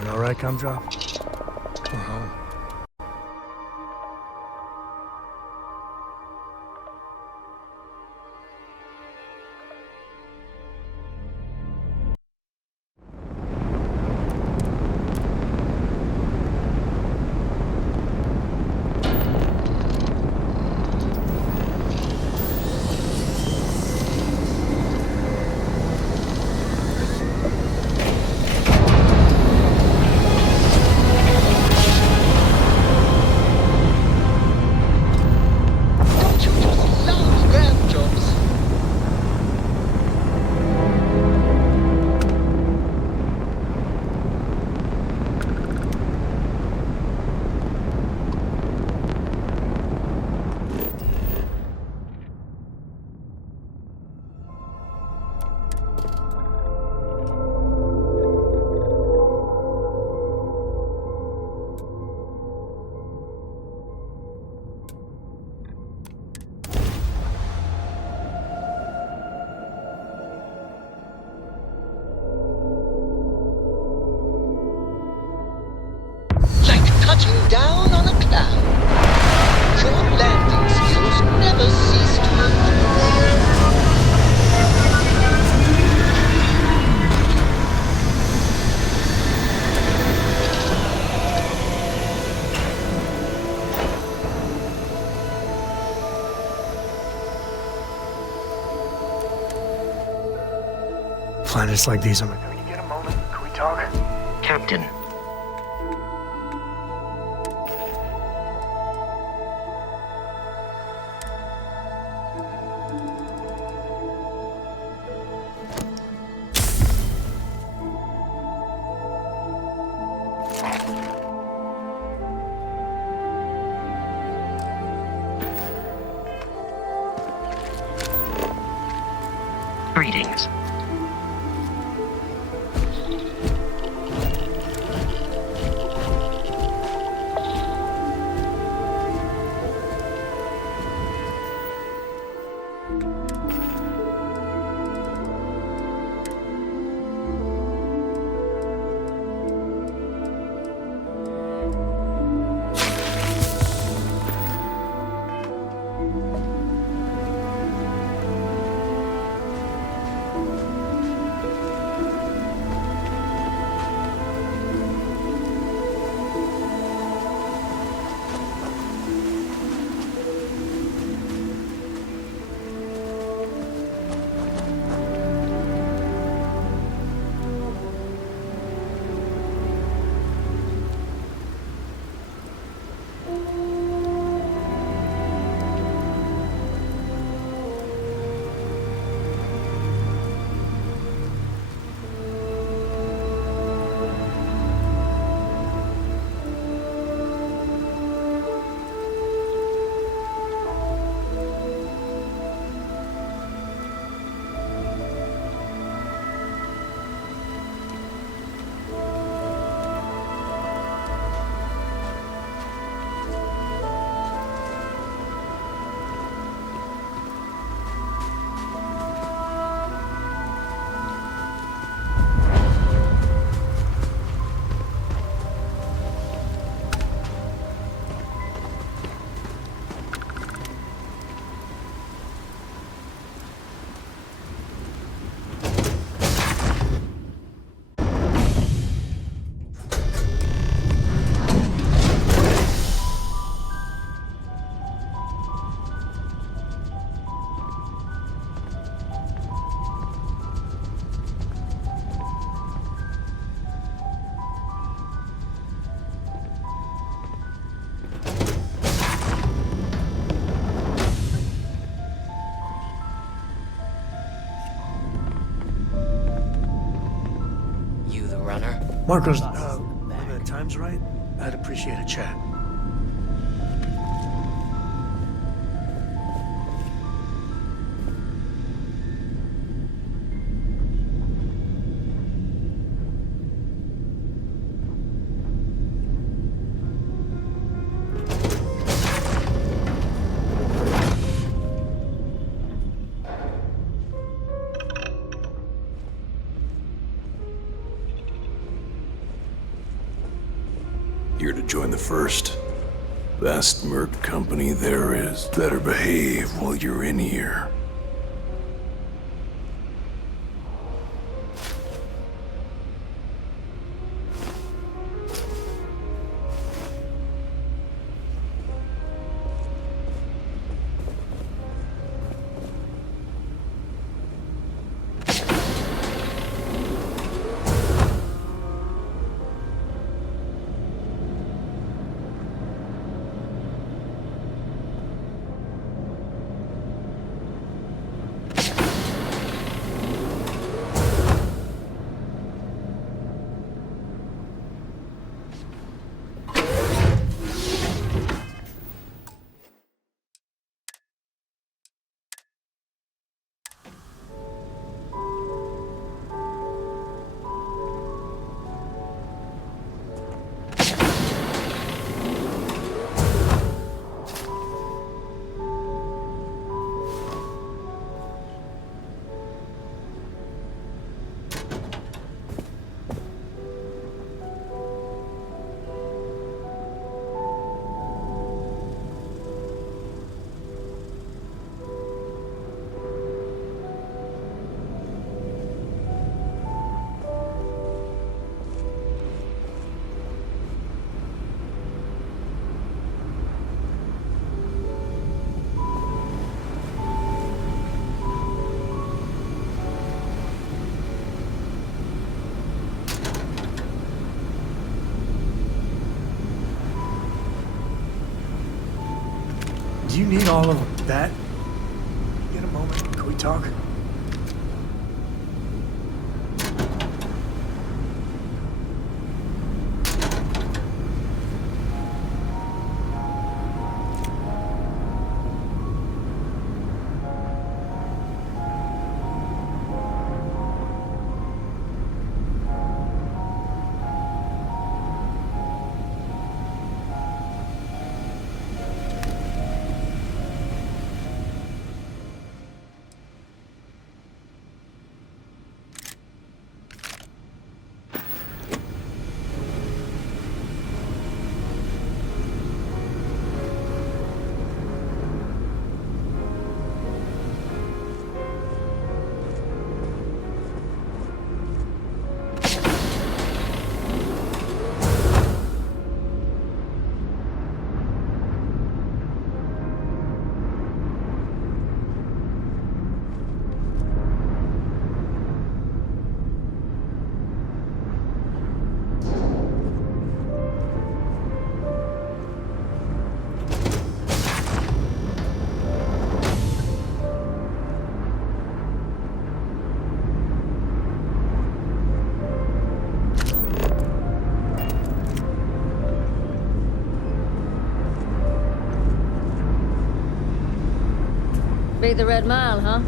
Alright, Gumdrop? Touching down on a cloud. Your landing skills never cease to impress. Planets like these are... Can you get a moment? Can we talk? Captain. Greetings. Marcos, when the time's right, I'd appreciate a chat. Here to join the first. Best merc company there is. Better behave while you're in here. Do you need all of that? Get a moment, can we talk? Be the Red Mile, huh?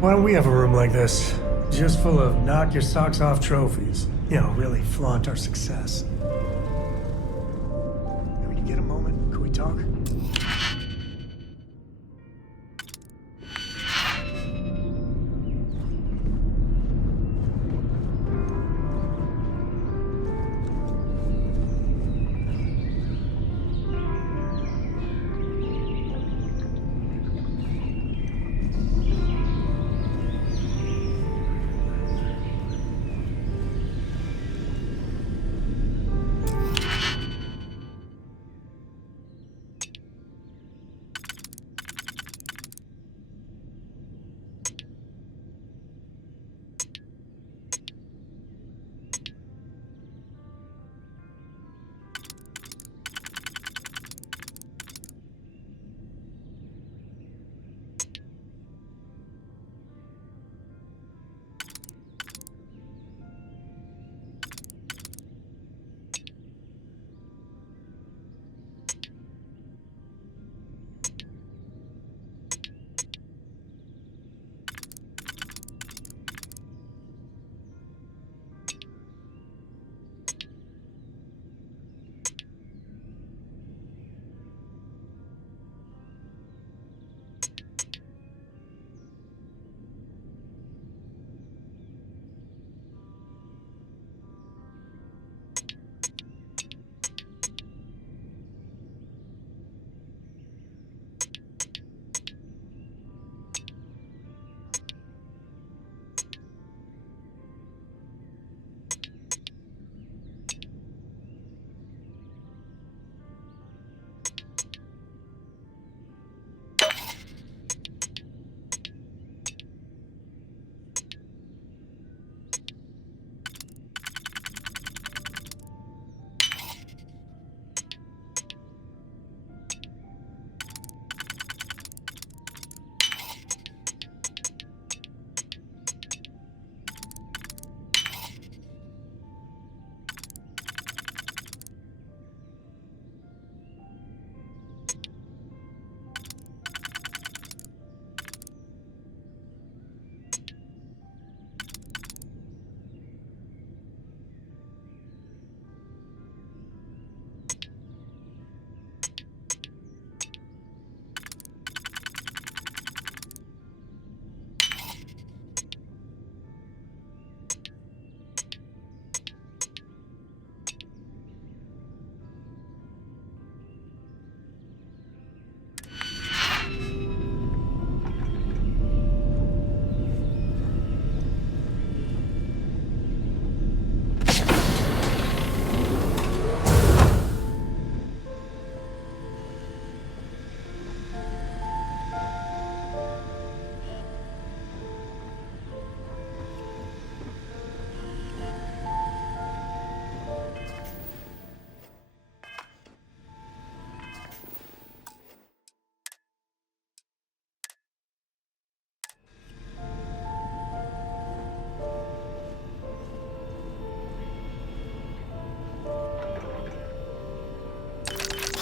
Why don't we have a room like this? Just full of knock your socks off trophies. You know, really flaunt our success. Can we get a moment? Can we talk?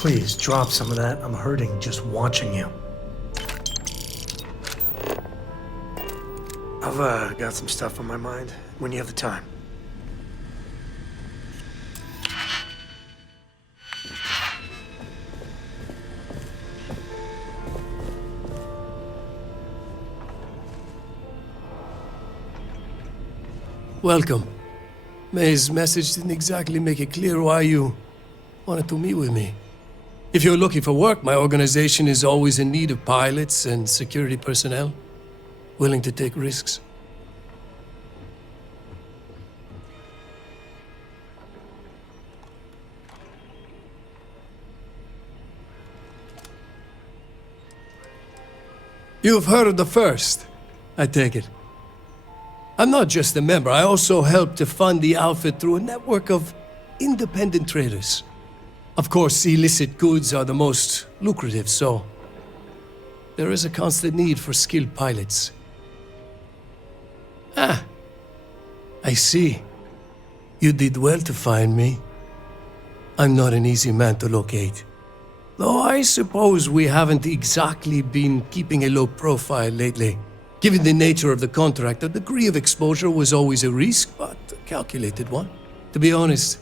Please, drop some of that. I'm hurting just watching you. I've got some stuff on my mind when you have the time. Welcome. May's message didn't exactly make it clear why you wanted to meet with me. If you're looking for work, my organization is always in need of pilots and security personnel, willing to take risks. You've heard of the First, I take it. I'm not just a member, I also help to fund the outfit through a network of independent traders. Of course, illicit goods are the most lucrative, so there is a constant need for skilled pilots. Ah, I see. You did well to find me. I'm not an easy man to locate. Though I suppose we haven't exactly been keeping a low profile lately. Given the nature of the contract, a degree of exposure was always a risk, but a calculated one. To be honest,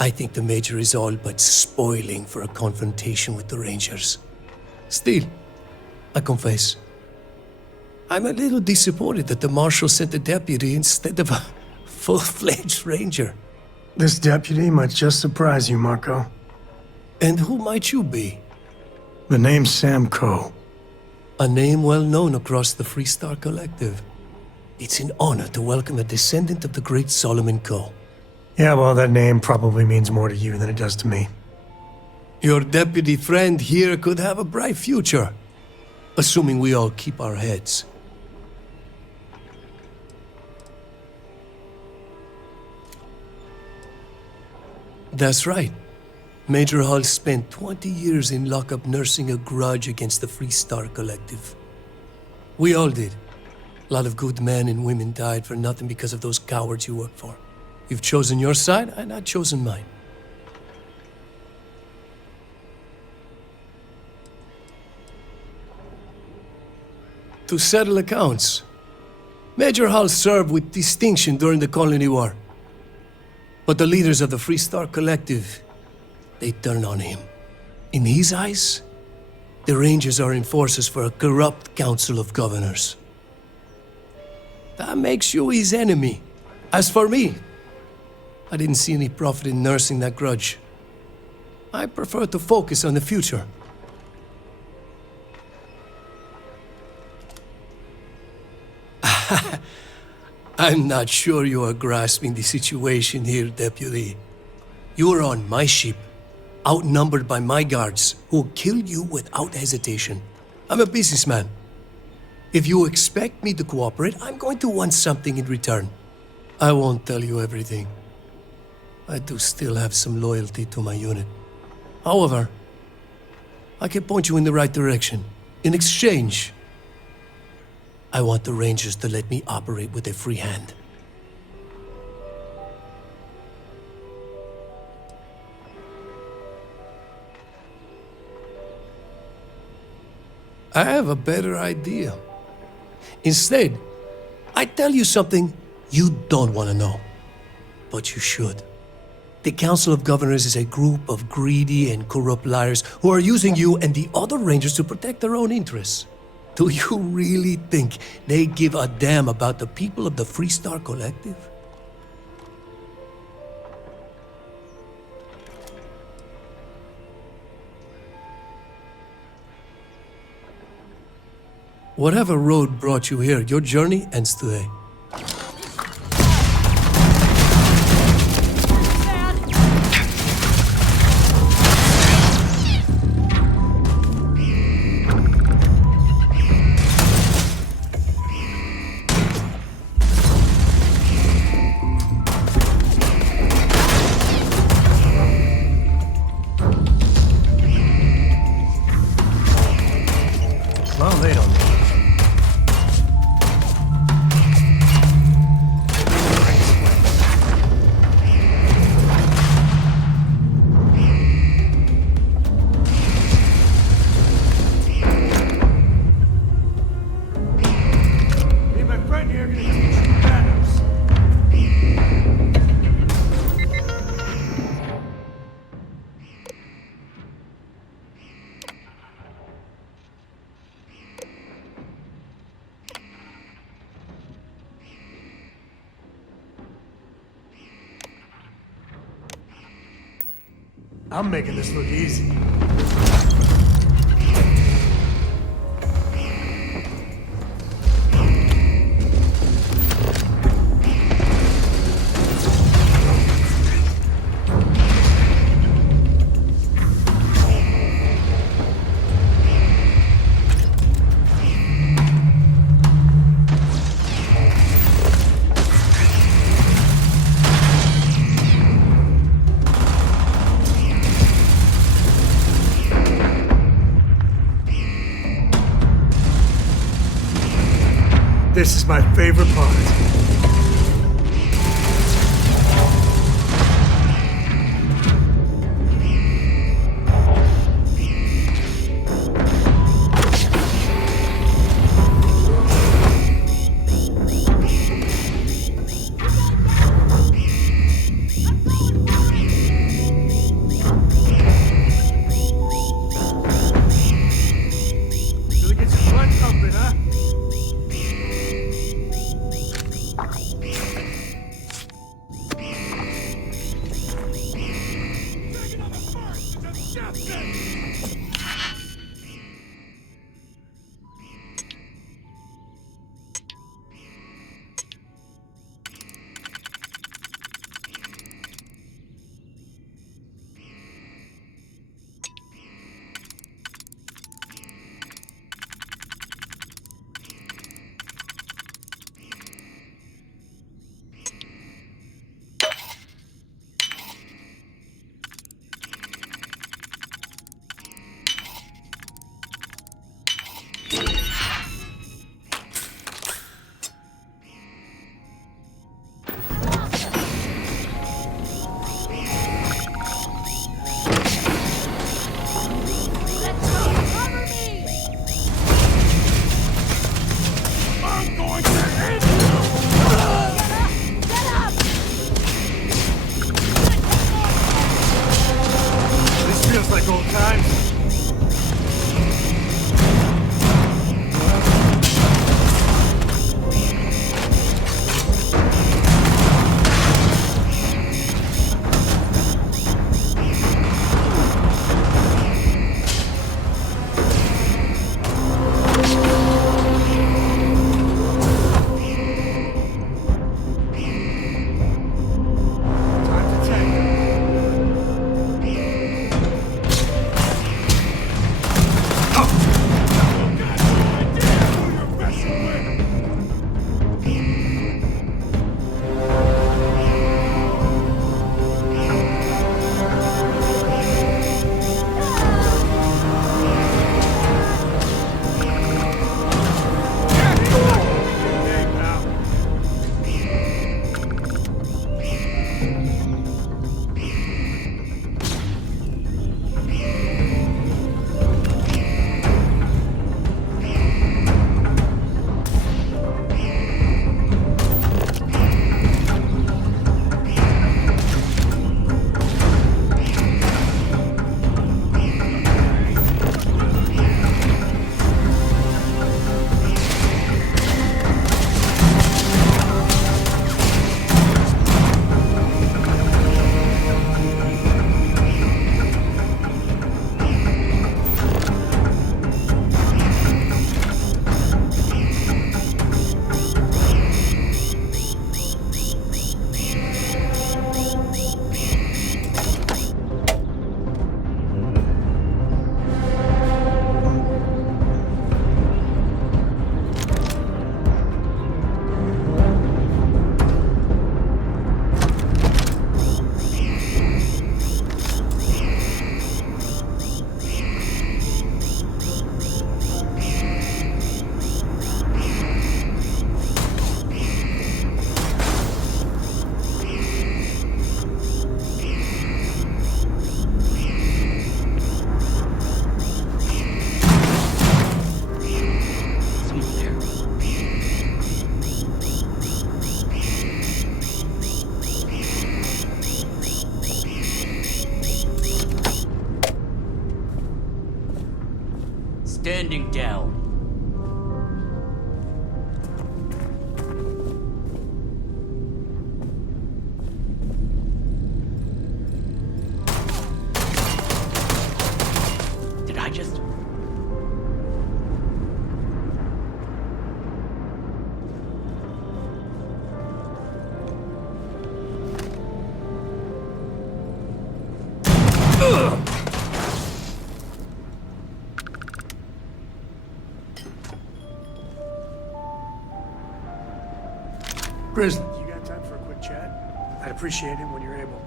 I think the Major is all but spoiling for a confrontation with the Rangers. Still, I confess, I'm a little disappointed that the Marshal sent a deputy instead of a full-fledged Ranger. This deputy might just surprise you, Marco. And who might you be? The name's Sam Coe. A name well known across the Freestar Collective. It's an honor to welcome a descendant of the great Solomon Coe. Yeah, well, that name probably means more to you than it does to me. Your deputy friend here could have a bright future, assuming we all keep our heads. That's right. Major Hull spent 20 years in lockup nursing a grudge against the Freestar Collective. We all did. A lot of good men and women died for nothing because of those cowards you work for. You've chosen your side, and I've chosen mine. To settle accounts, Major Hull served with distinction during the Colony War. But the leaders of the Freestar Collective, they turn on him. In his eyes, the Rangers are enforcers for a corrupt council of governors. That makes you his enemy. As for me, I didn't see any profit in nursing that grudge. I prefer to focus on the future. I'm not sure you are grasping the situation here, Deputy. You are on my ship, outnumbered by my guards, who will kill you without hesitation. I'm a businessman. If you expect me to cooperate, I'm going to want something in return. I won't tell you everything. I do still have some loyalty to my unit. However, I can point you in the right direction. In exchange, I want the Rangers to let me operate with a free hand. I have a better idea. Instead, I tell you something you don't want to know, but you should. The Council of Governors is a group of greedy and corrupt liars who are using you and the other Rangers to protect their own interests. Do you really think they give a damn about the people of the Freestar Collective? Whatever road brought you here, your journey ends today. Well, they don't know. I'm making this look easy. This is my favorite part. Really get your blood pumping, huh? Standing down. Grizzly, you got time for a quick chat? I'd appreciate it when you're able.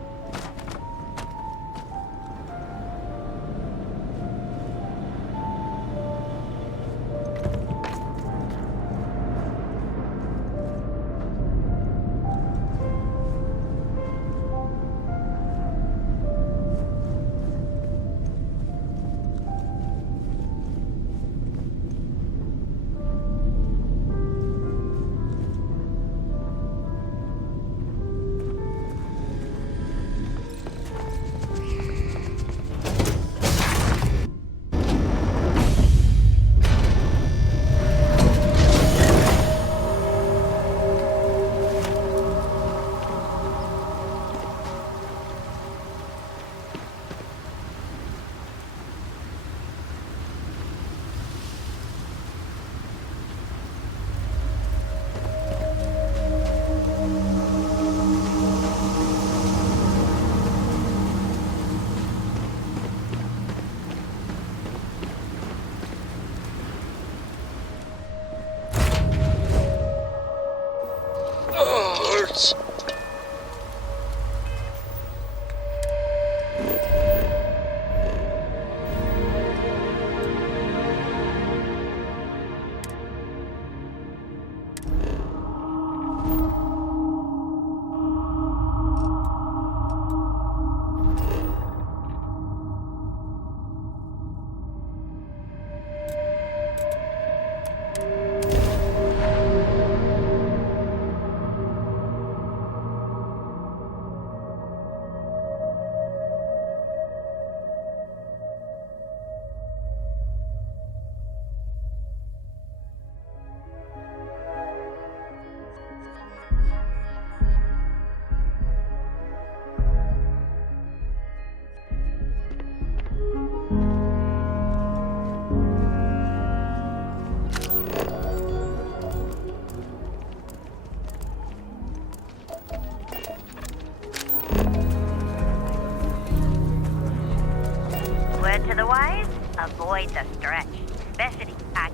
Word to the wise, avoid the stretch, especially Akila.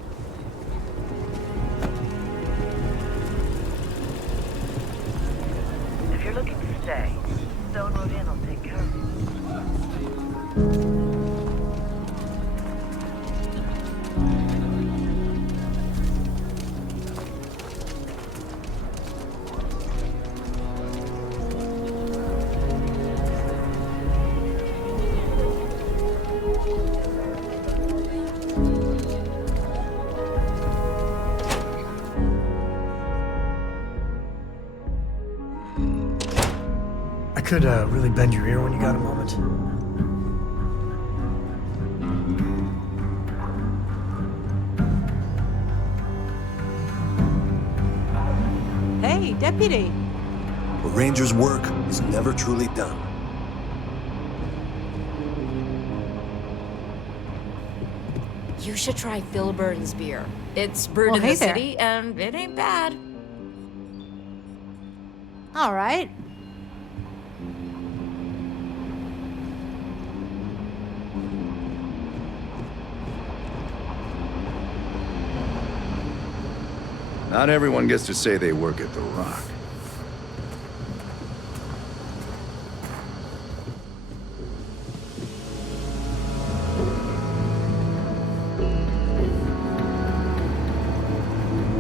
If you're looking to stay, Stone Road Inn will take care of you. I could really bend your ear when you got a moment. Hey, deputy. A ranger's work is never truly done. You should try Phil Burton's beer. It's brewed in hey the there. city, and it ain't bad. All right. Not everyone gets to say they work at the Rock.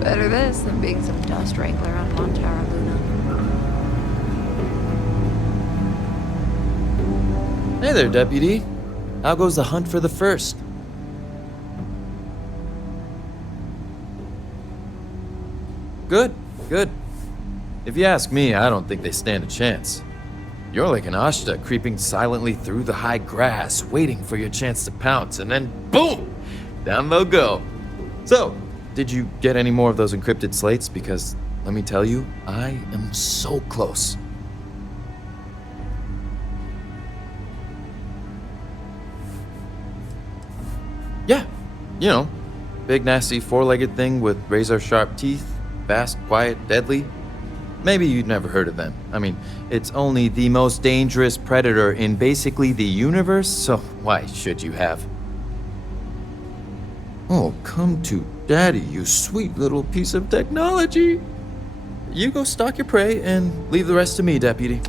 Better this than being some dust wrangler on Montara Luna. Hey there, Deputy. How goes the hunt for the first? Good, good. If you ask me, I don't think they stand a chance. You're like an Ashta creeping silently through the high grass, waiting for your chance to pounce, and then boom! Down they'll go. So, did you get any more of those encrypted slates? Because, let me tell you, I am so close. Yeah, you know, big nasty four-legged thing with razor-sharp teeth. Fast, quiet, deadly? Maybe you'd never heard of them. I mean, it's only the most dangerous predator in basically the universe, so why should you have? Oh, come to daddy, you sweet little piece of technology. You go stalk your prey and leave the rest to me, Deputy.